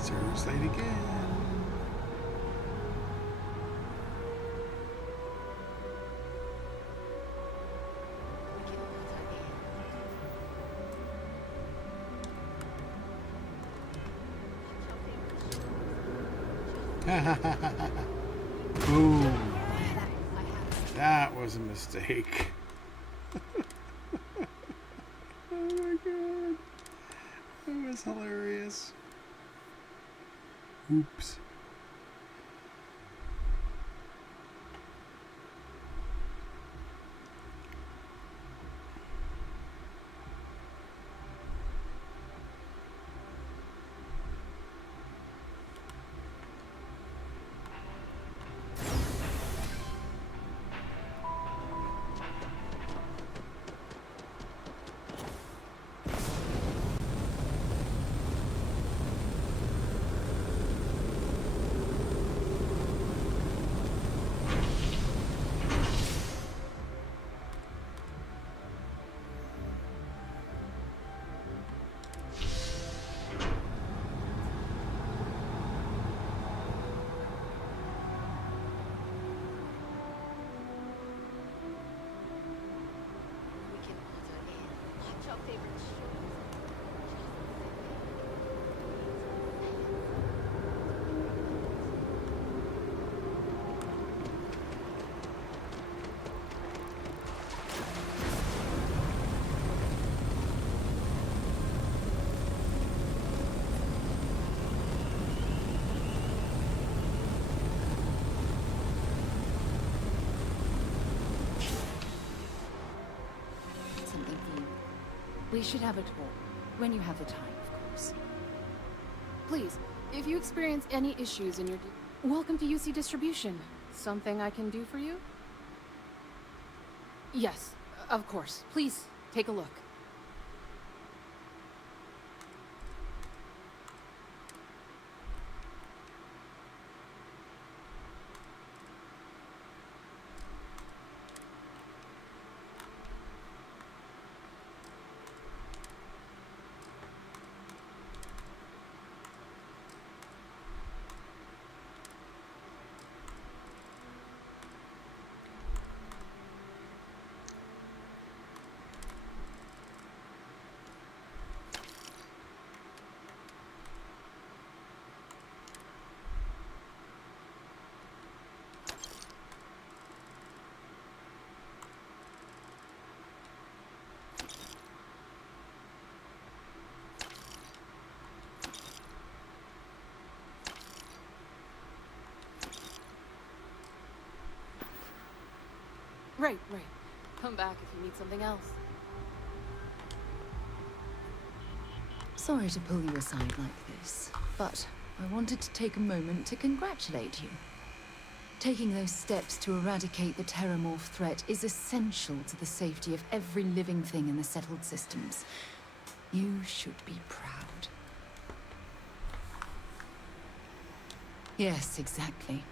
Seriously again. Boom. That was a mistake. Oh my god. That was hilarious. Oops. Something for you. We should have a talk. When you have the time, of course. Please, if you experience any issues in your... Welcome to UC Distribution. Something I can do for you? Yes, of course. Please, take a look. Right. Come back if you need something else. Sorry to pull you aside like this, but I wanted to take a moment to congratulate you. Taking those steps to eradicate the Terramorph threat is essential to the safety of every living thing in the settled systems. You should be proud. Yes, exactly.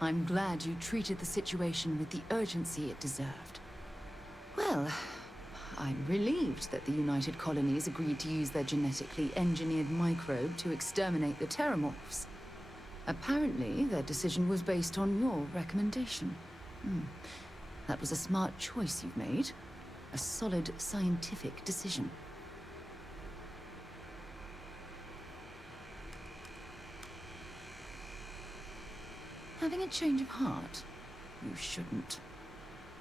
I'm glad you treated the situation with the urgency it deserved. Well, I'm relieved that the United Colonies agreed to use their genetically engineered microbe to exterminate the Terramorphs. Apparently, their decision was based on your recommendation. That was a smart choice you've made. A solid scientific decision. Having a change of heart? You shouldn't.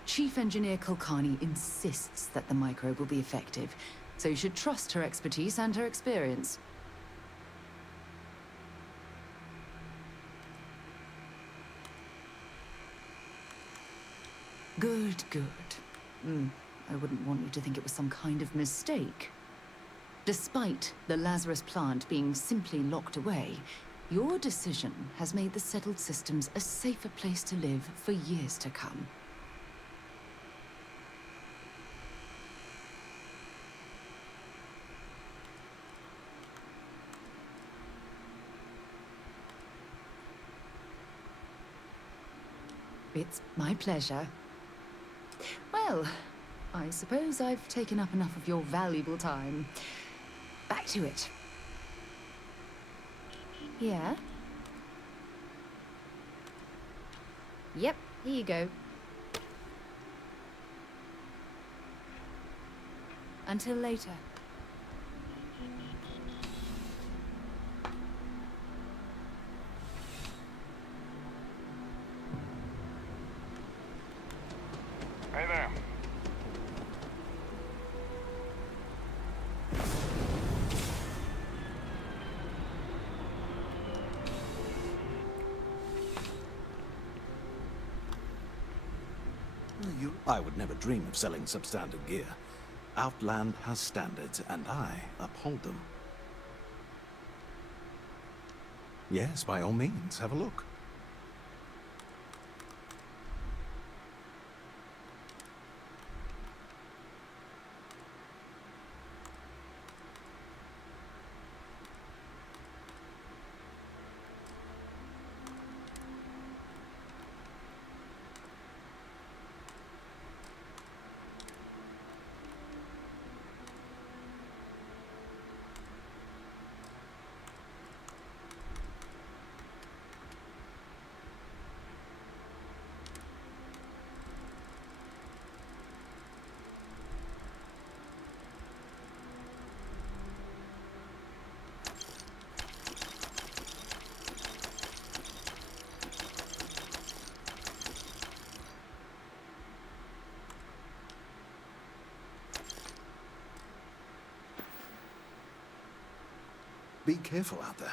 Chief Engineer Kulkarni insists that the microbe will be effective, so you should trust her expertise and her experience. Good. I wouldn't want you to think it was some kind of mistake. Despite the Lazarus plant being simply locked away, your decision has made the settled systems a safer place to live for years to come. It's my pleasure. Well, I suppose I've taken up enough of your valuable time. Back to it. Yeah? Yep, here you go. Until later. Hey there. I would never dream of selling substandard gear. Outland has standards, and I uphold them. Yes, by all means, have a look. Be careful out there.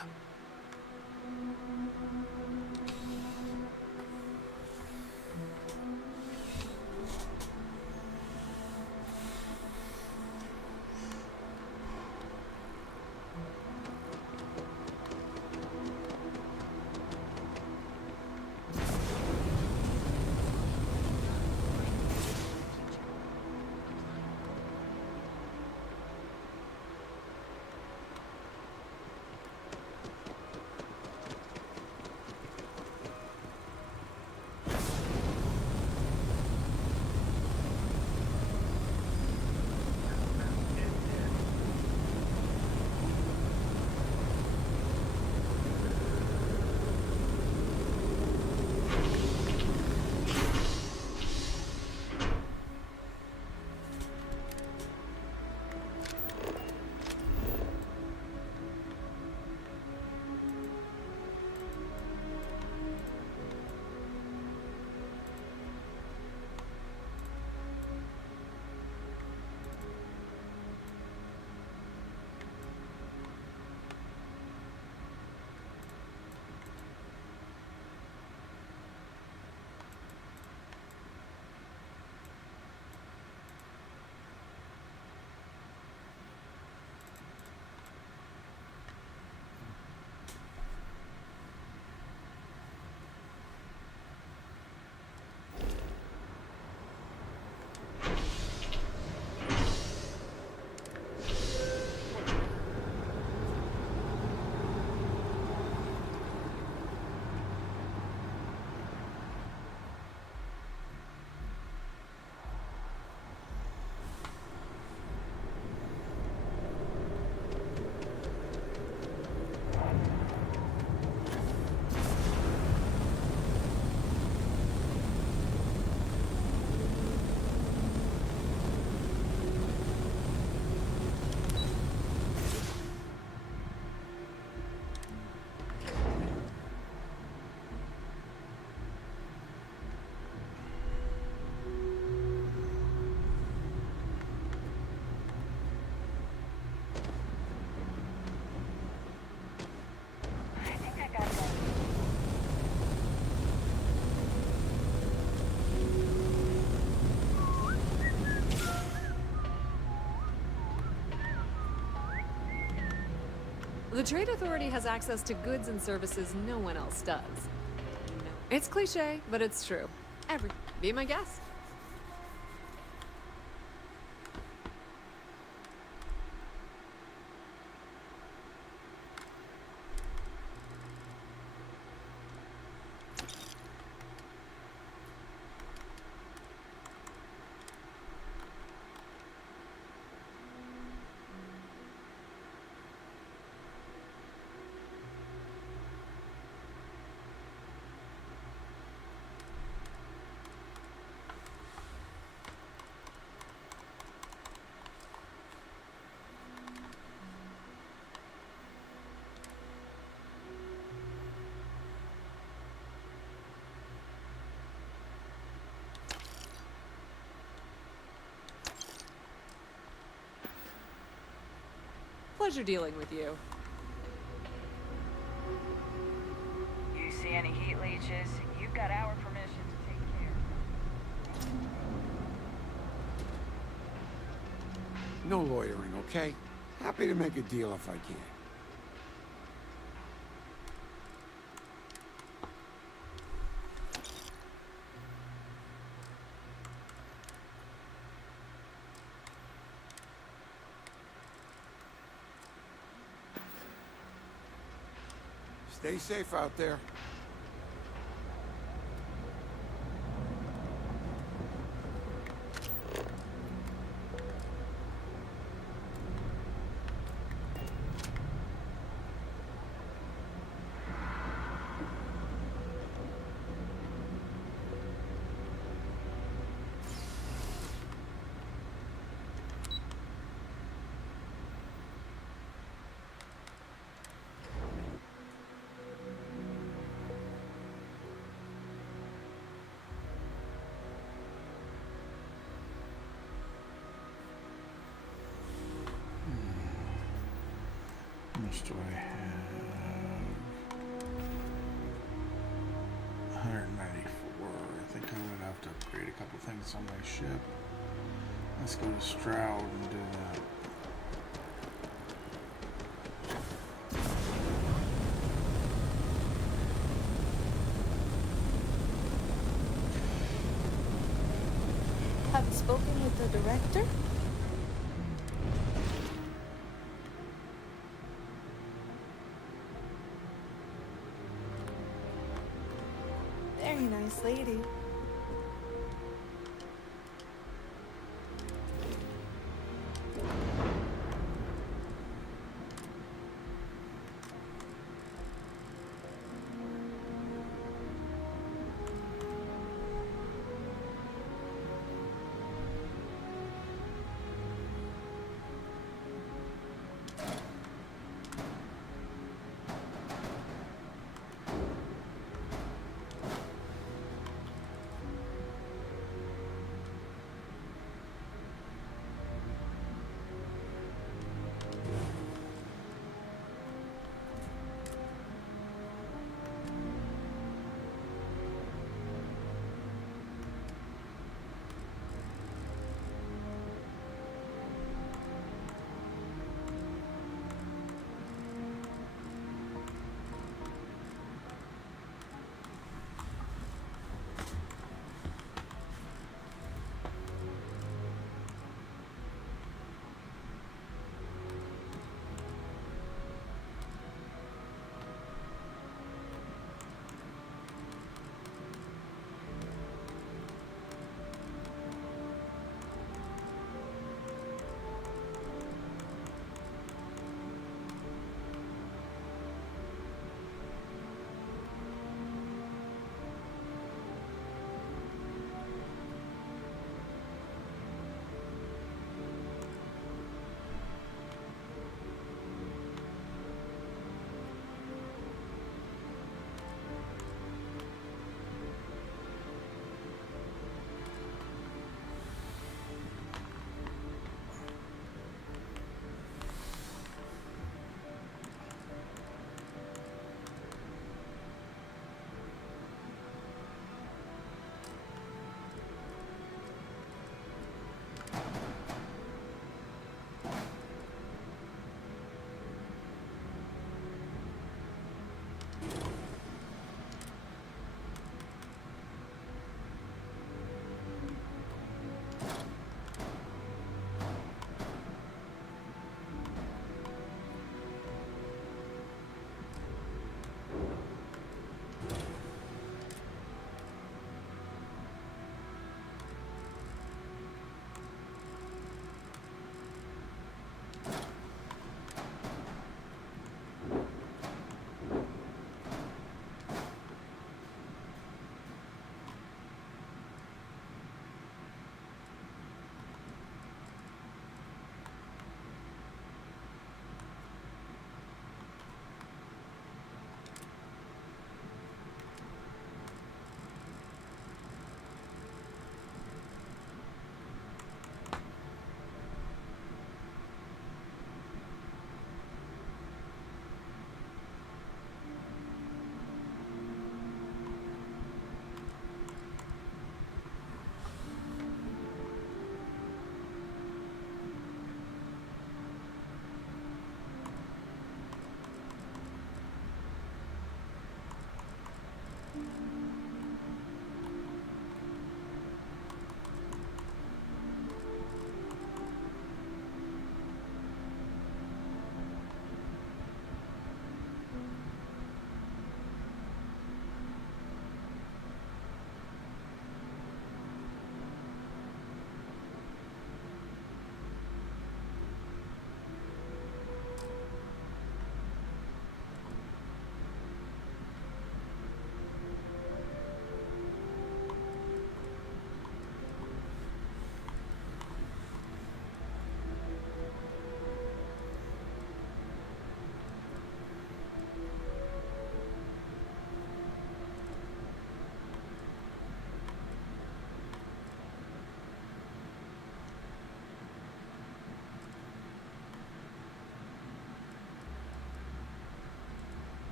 The Trade Authority has access to goods and services no one else does. No. It's cliche, but it's true. Be my guest. Pleasure dealing with you. You see any heat leeches? You've got our permission to take care. No loitering, okay? Happy to make a deal if I can. Stay safe out there. How much do I have? 194. I think I would have to upgrade a couple things on my ship. Let's go to Stroud and do that. Have you spoken with the director? Very nice lady.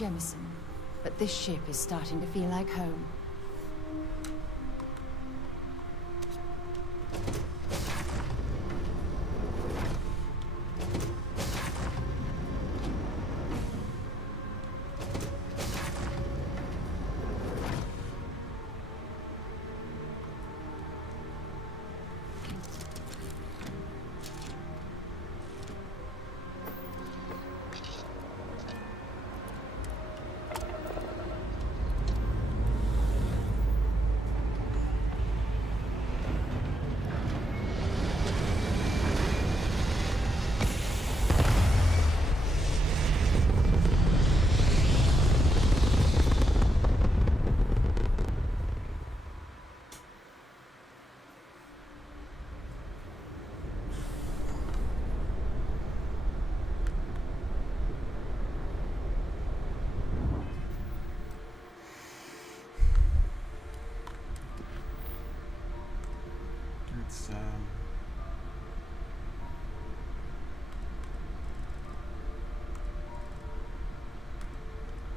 Jemison, but this ship is starting to feel like home.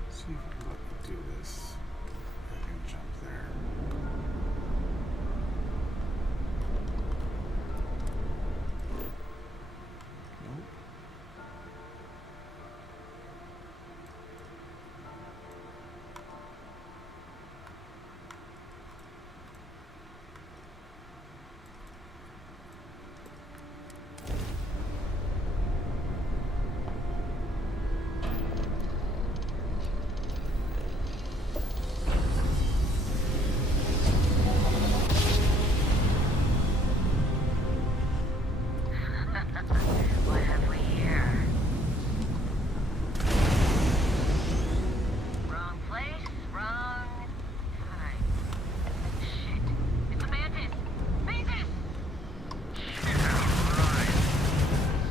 Let's see if we let me do this. I can jump there. Nope. What have we here? Wrong place, wrong time. Shit. It's a mantis! Mantis! Right.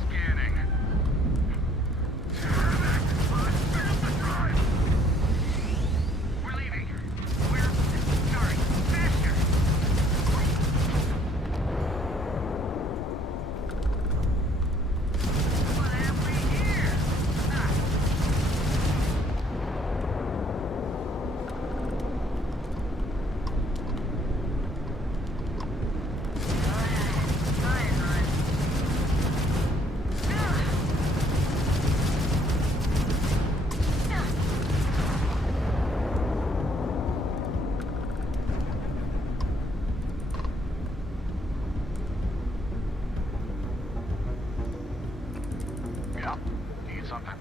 Scanning. We're leaving. Sorry. Faster! What have we here? Yeah? Need something?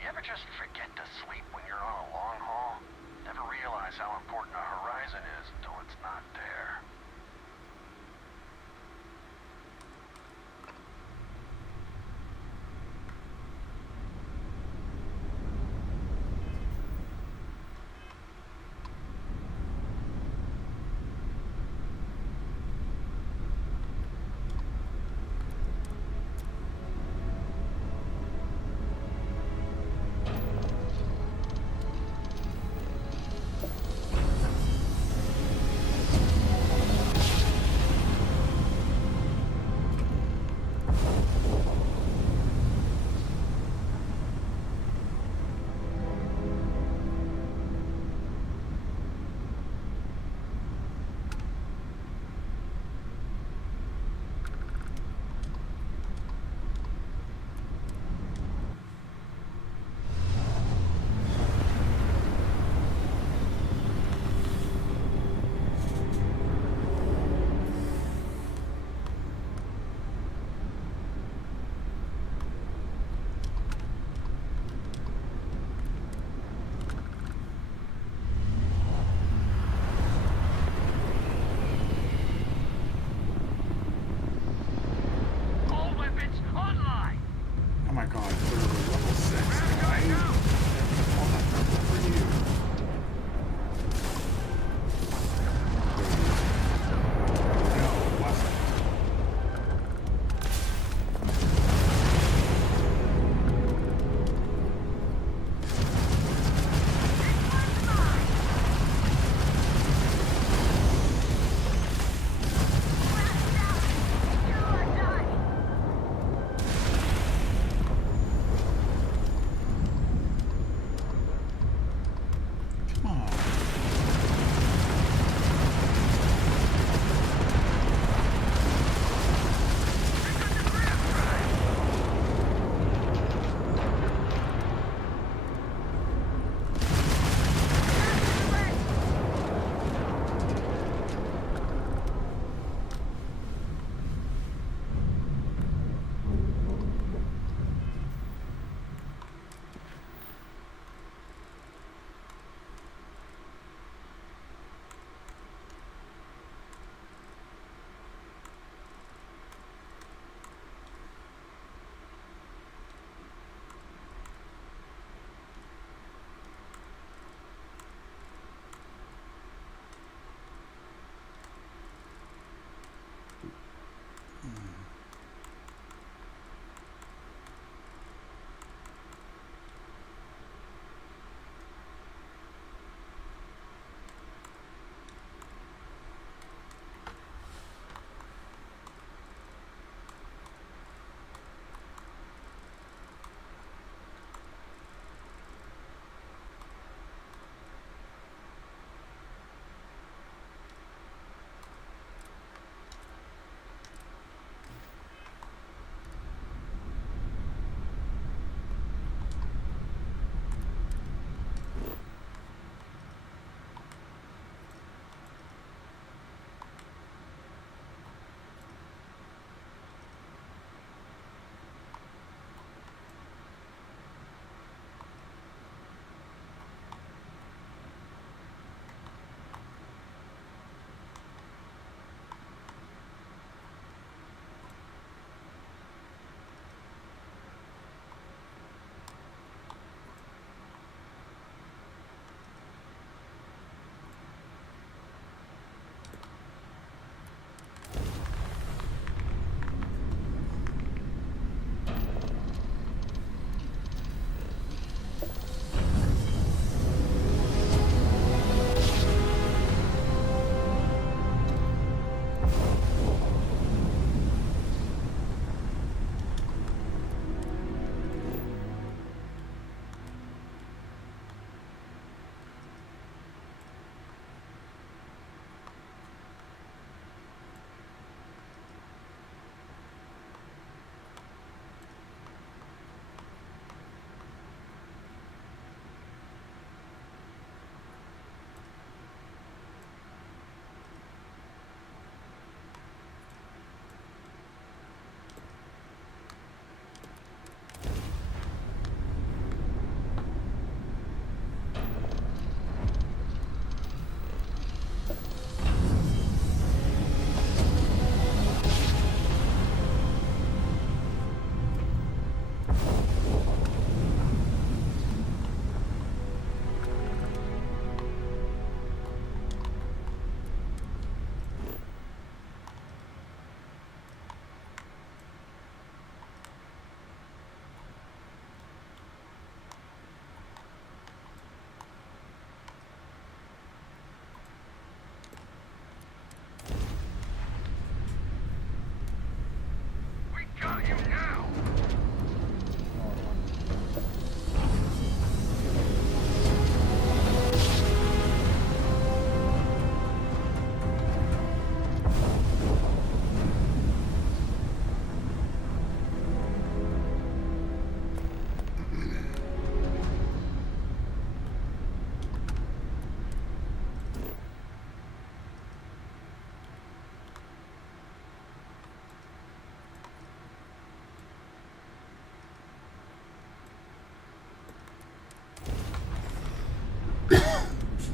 You ever just forget to sleep when you're on a long haul? Never realize how important a horizon is until it's not there.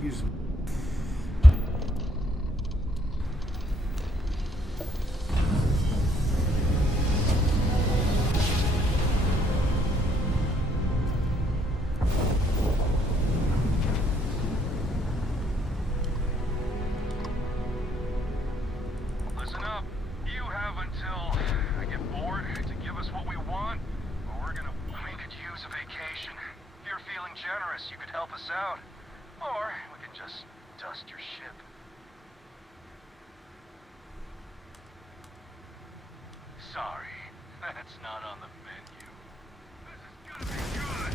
Excuse me. Listen up. You have until I get bored to give us what we want, or we could use a vacation. If you're feeling generous, you could help us out. Or we can just dust your ship. Sorry, that's not on the menu. This is gonna be good.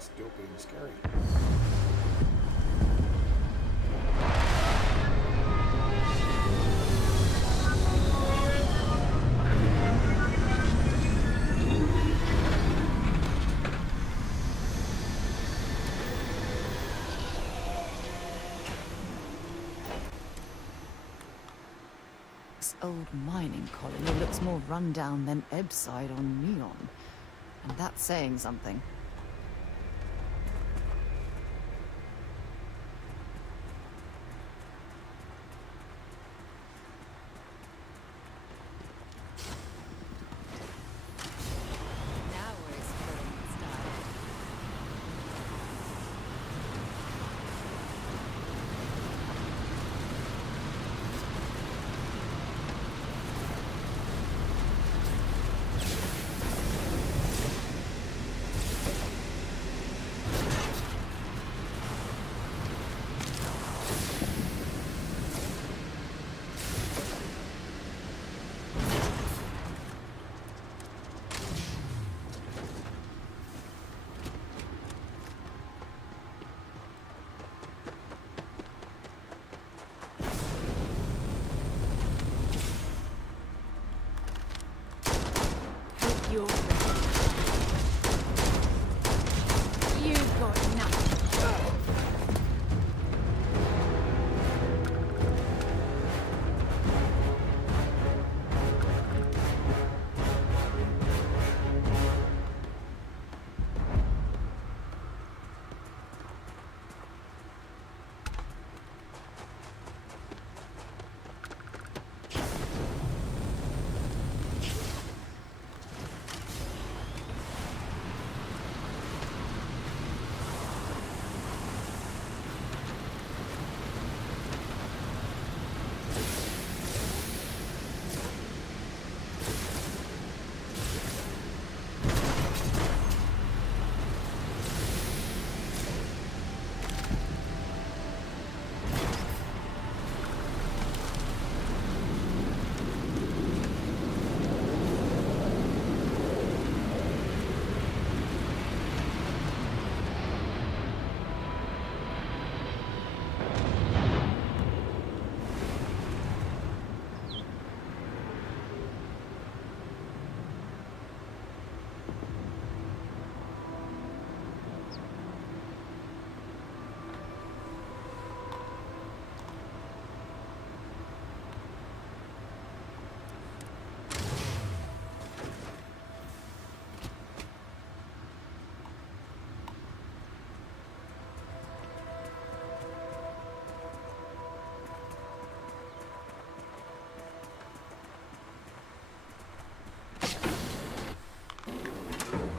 It's dopey and scary. This old mining colony looks more rundown than Ebbside on Neon. And that's saying something. Now we're exploring in style. You're ready. You've got nothing.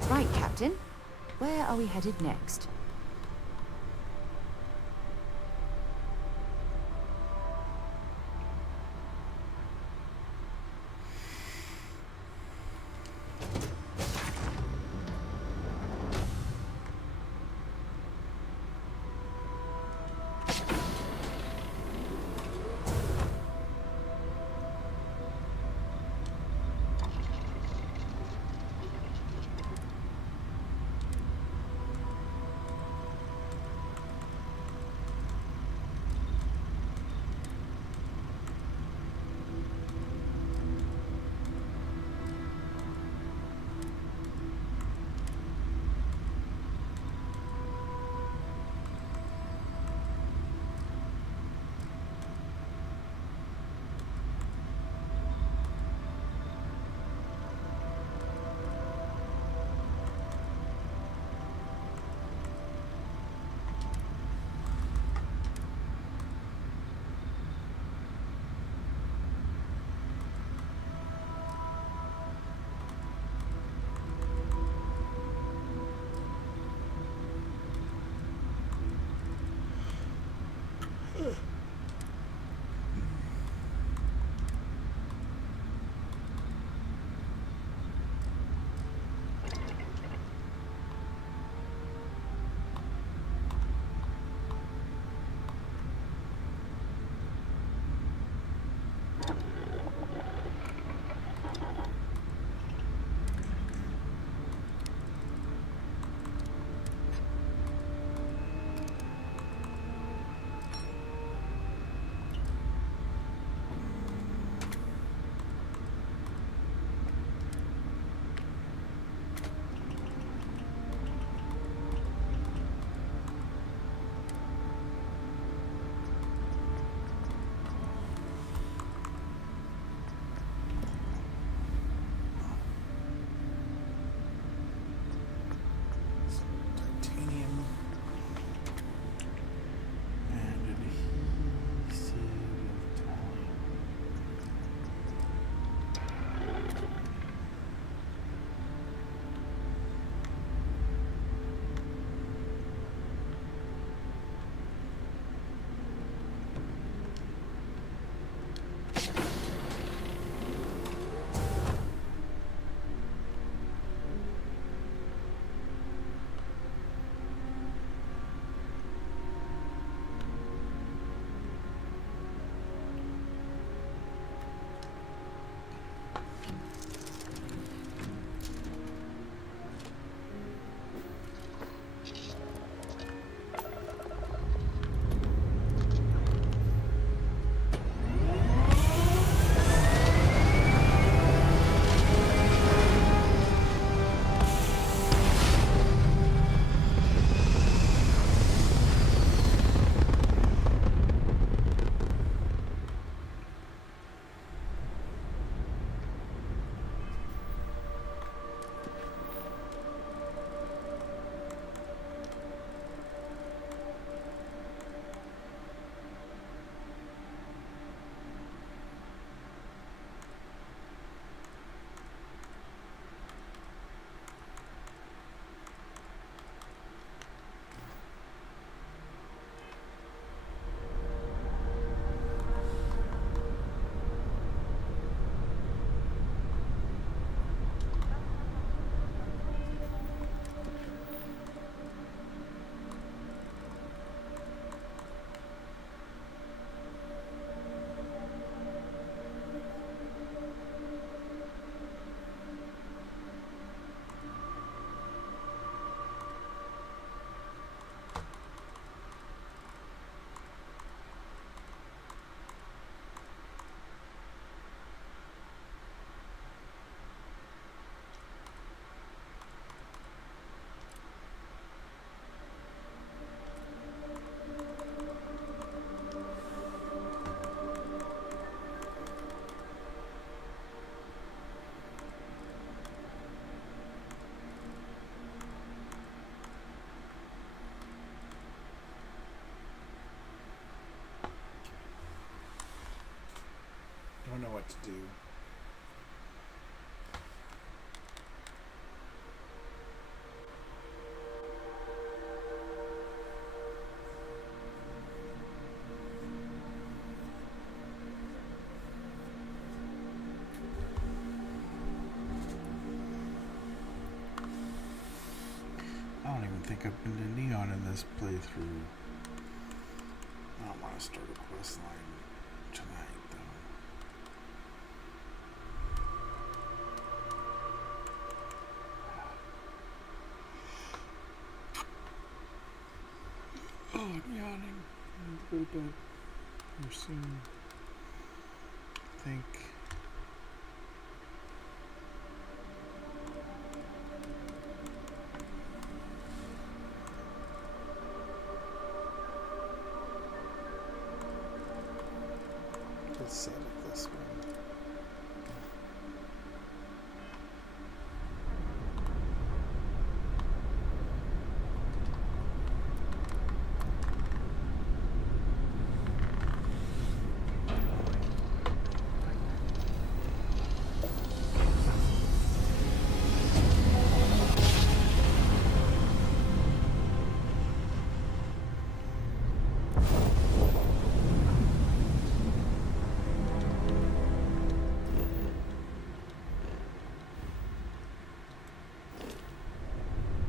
Right, Captain. Where are we headed next? what to do. I don't even think I've been to Neon in this playthrough. I don't want to start a quest line tonight, though. Oh, I'm yawning. I need to go to bed here soon. I think. Let's set up this one.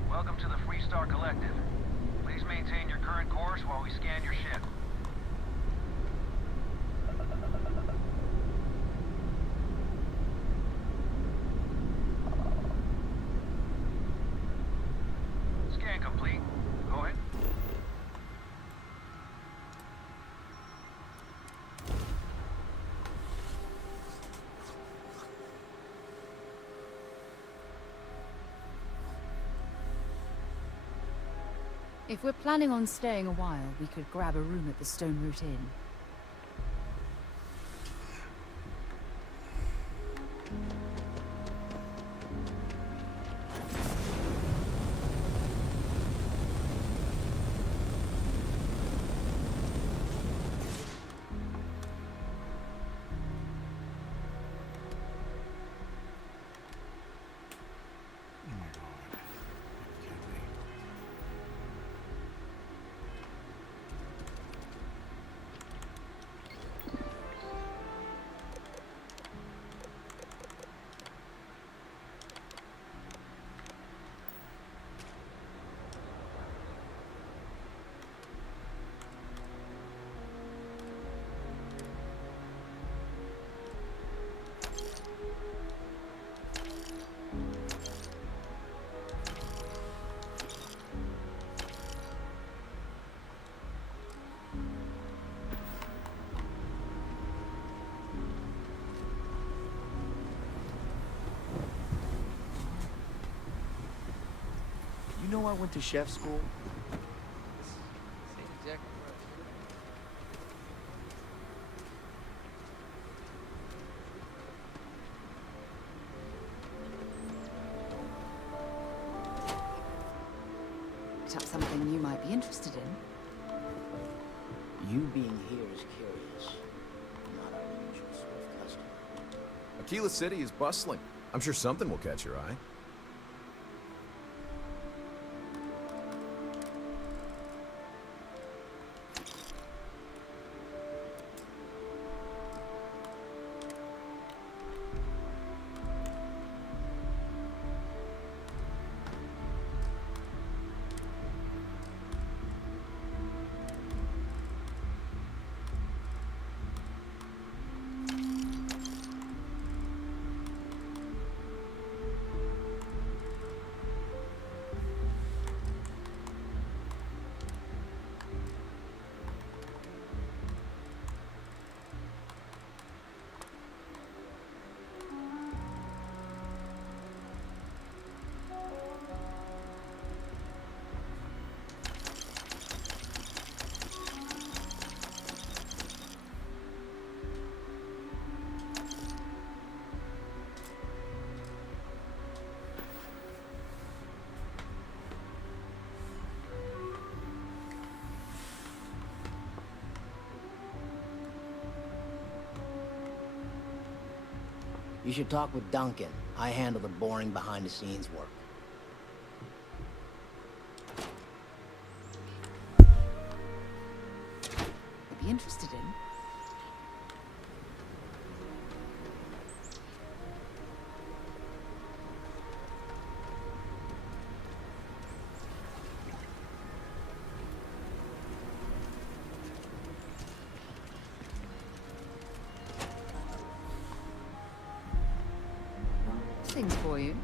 Welcome to the Freestar Collective. Please maintain your current course while we scan your ship. Scan complete. Go ahead. If we're planning on staying a while, we could grab a room at the Stone Root Inn. You know I went to chef school? Perhaps something you might be interested in. You being here is curious. Not our usual sort of customer. Aquila City is bustling. I'm sure something will catch your eye. You should talk with Duncan. I handle the boring behind-the-scenes work. I'd be interested in. Things for you.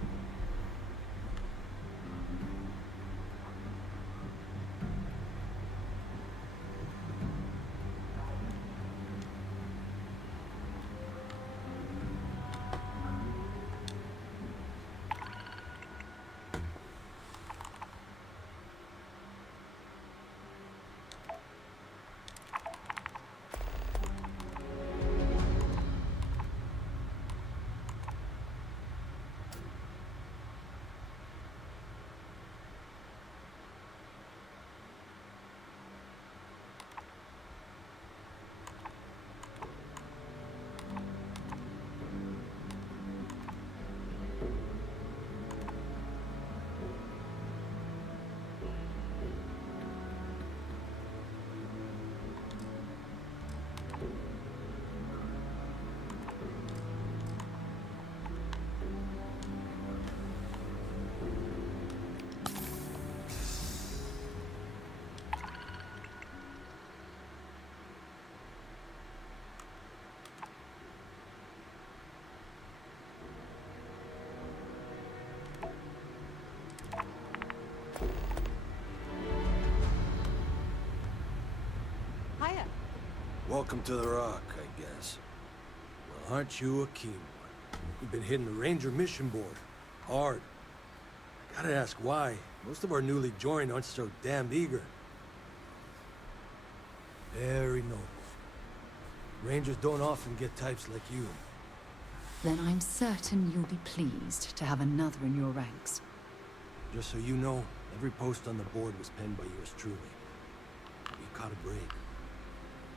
Hiya. Welcome to the Rock, I guess. Well, aren't you a keen one? You've been hitting the Ranger Mission board. Hard. I gotta ask why. Most of our newly joined aren't so damn eager. Very noble. Rangers don't often get types like you. Then I'm certain you'll be pleased to have another in your ranks. Just so you know, every post on the board was penned by yours truly. You caught a break.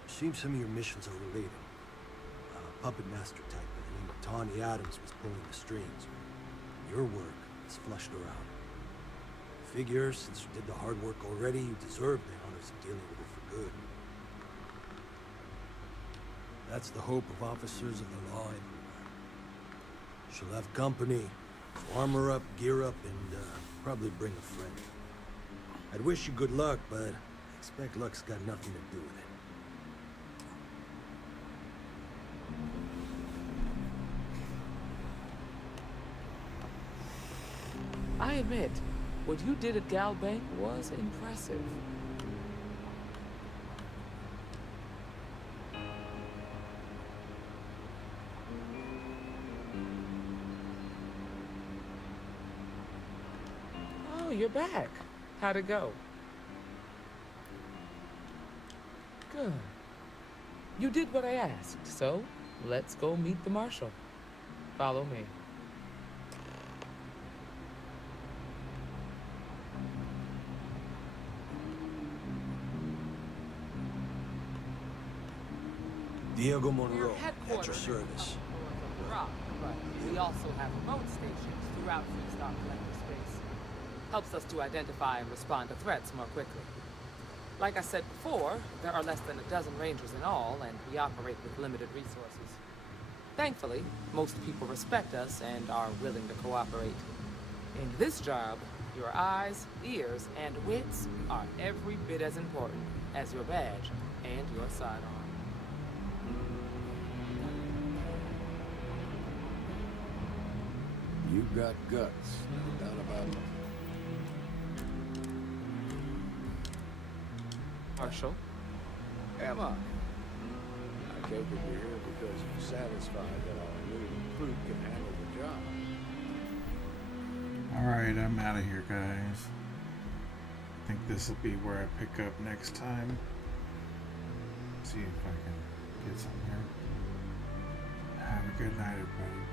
Seems some of your missions are related. A puppet master type by the name of Tawny Adams was pulling the strings. Your work is flushed around. Figure, since you did the hard work already, you deserve the honors of dealing with her for good. That's the hope of officers of the law everywhere. She'll have company, so armor up, gear up, and probably bring a friend. I'd wish you good luck, but I expect luck's got nothing to do with it. I admit, what you did at Galbank was impressive. Oh, you're back. How'd it go? Good. You did what I asked, so let's go meet the Marshal. Follow me. Diego Monroe, at your service. Rock, but we also have remote stations throughout Freestar Collector Space. Helps us to identify and respond to threats more quickly. Like I said before, there are less than a dozen Rangers in all, and we operate with limited resources. Thankfully, most people respect us and are willing to cooperate. In this job, your eyes, ears, and wits are every bit as important as your badge and your sidearm. You got guts, no doubt about it. Marshal? Emma, I take it you're here because you're satisfied that our new recruit can handle the job. Alright, I'm out of here, guys. I think this will be where I pick up next time. See if I can get something here. Have a good night, everybody.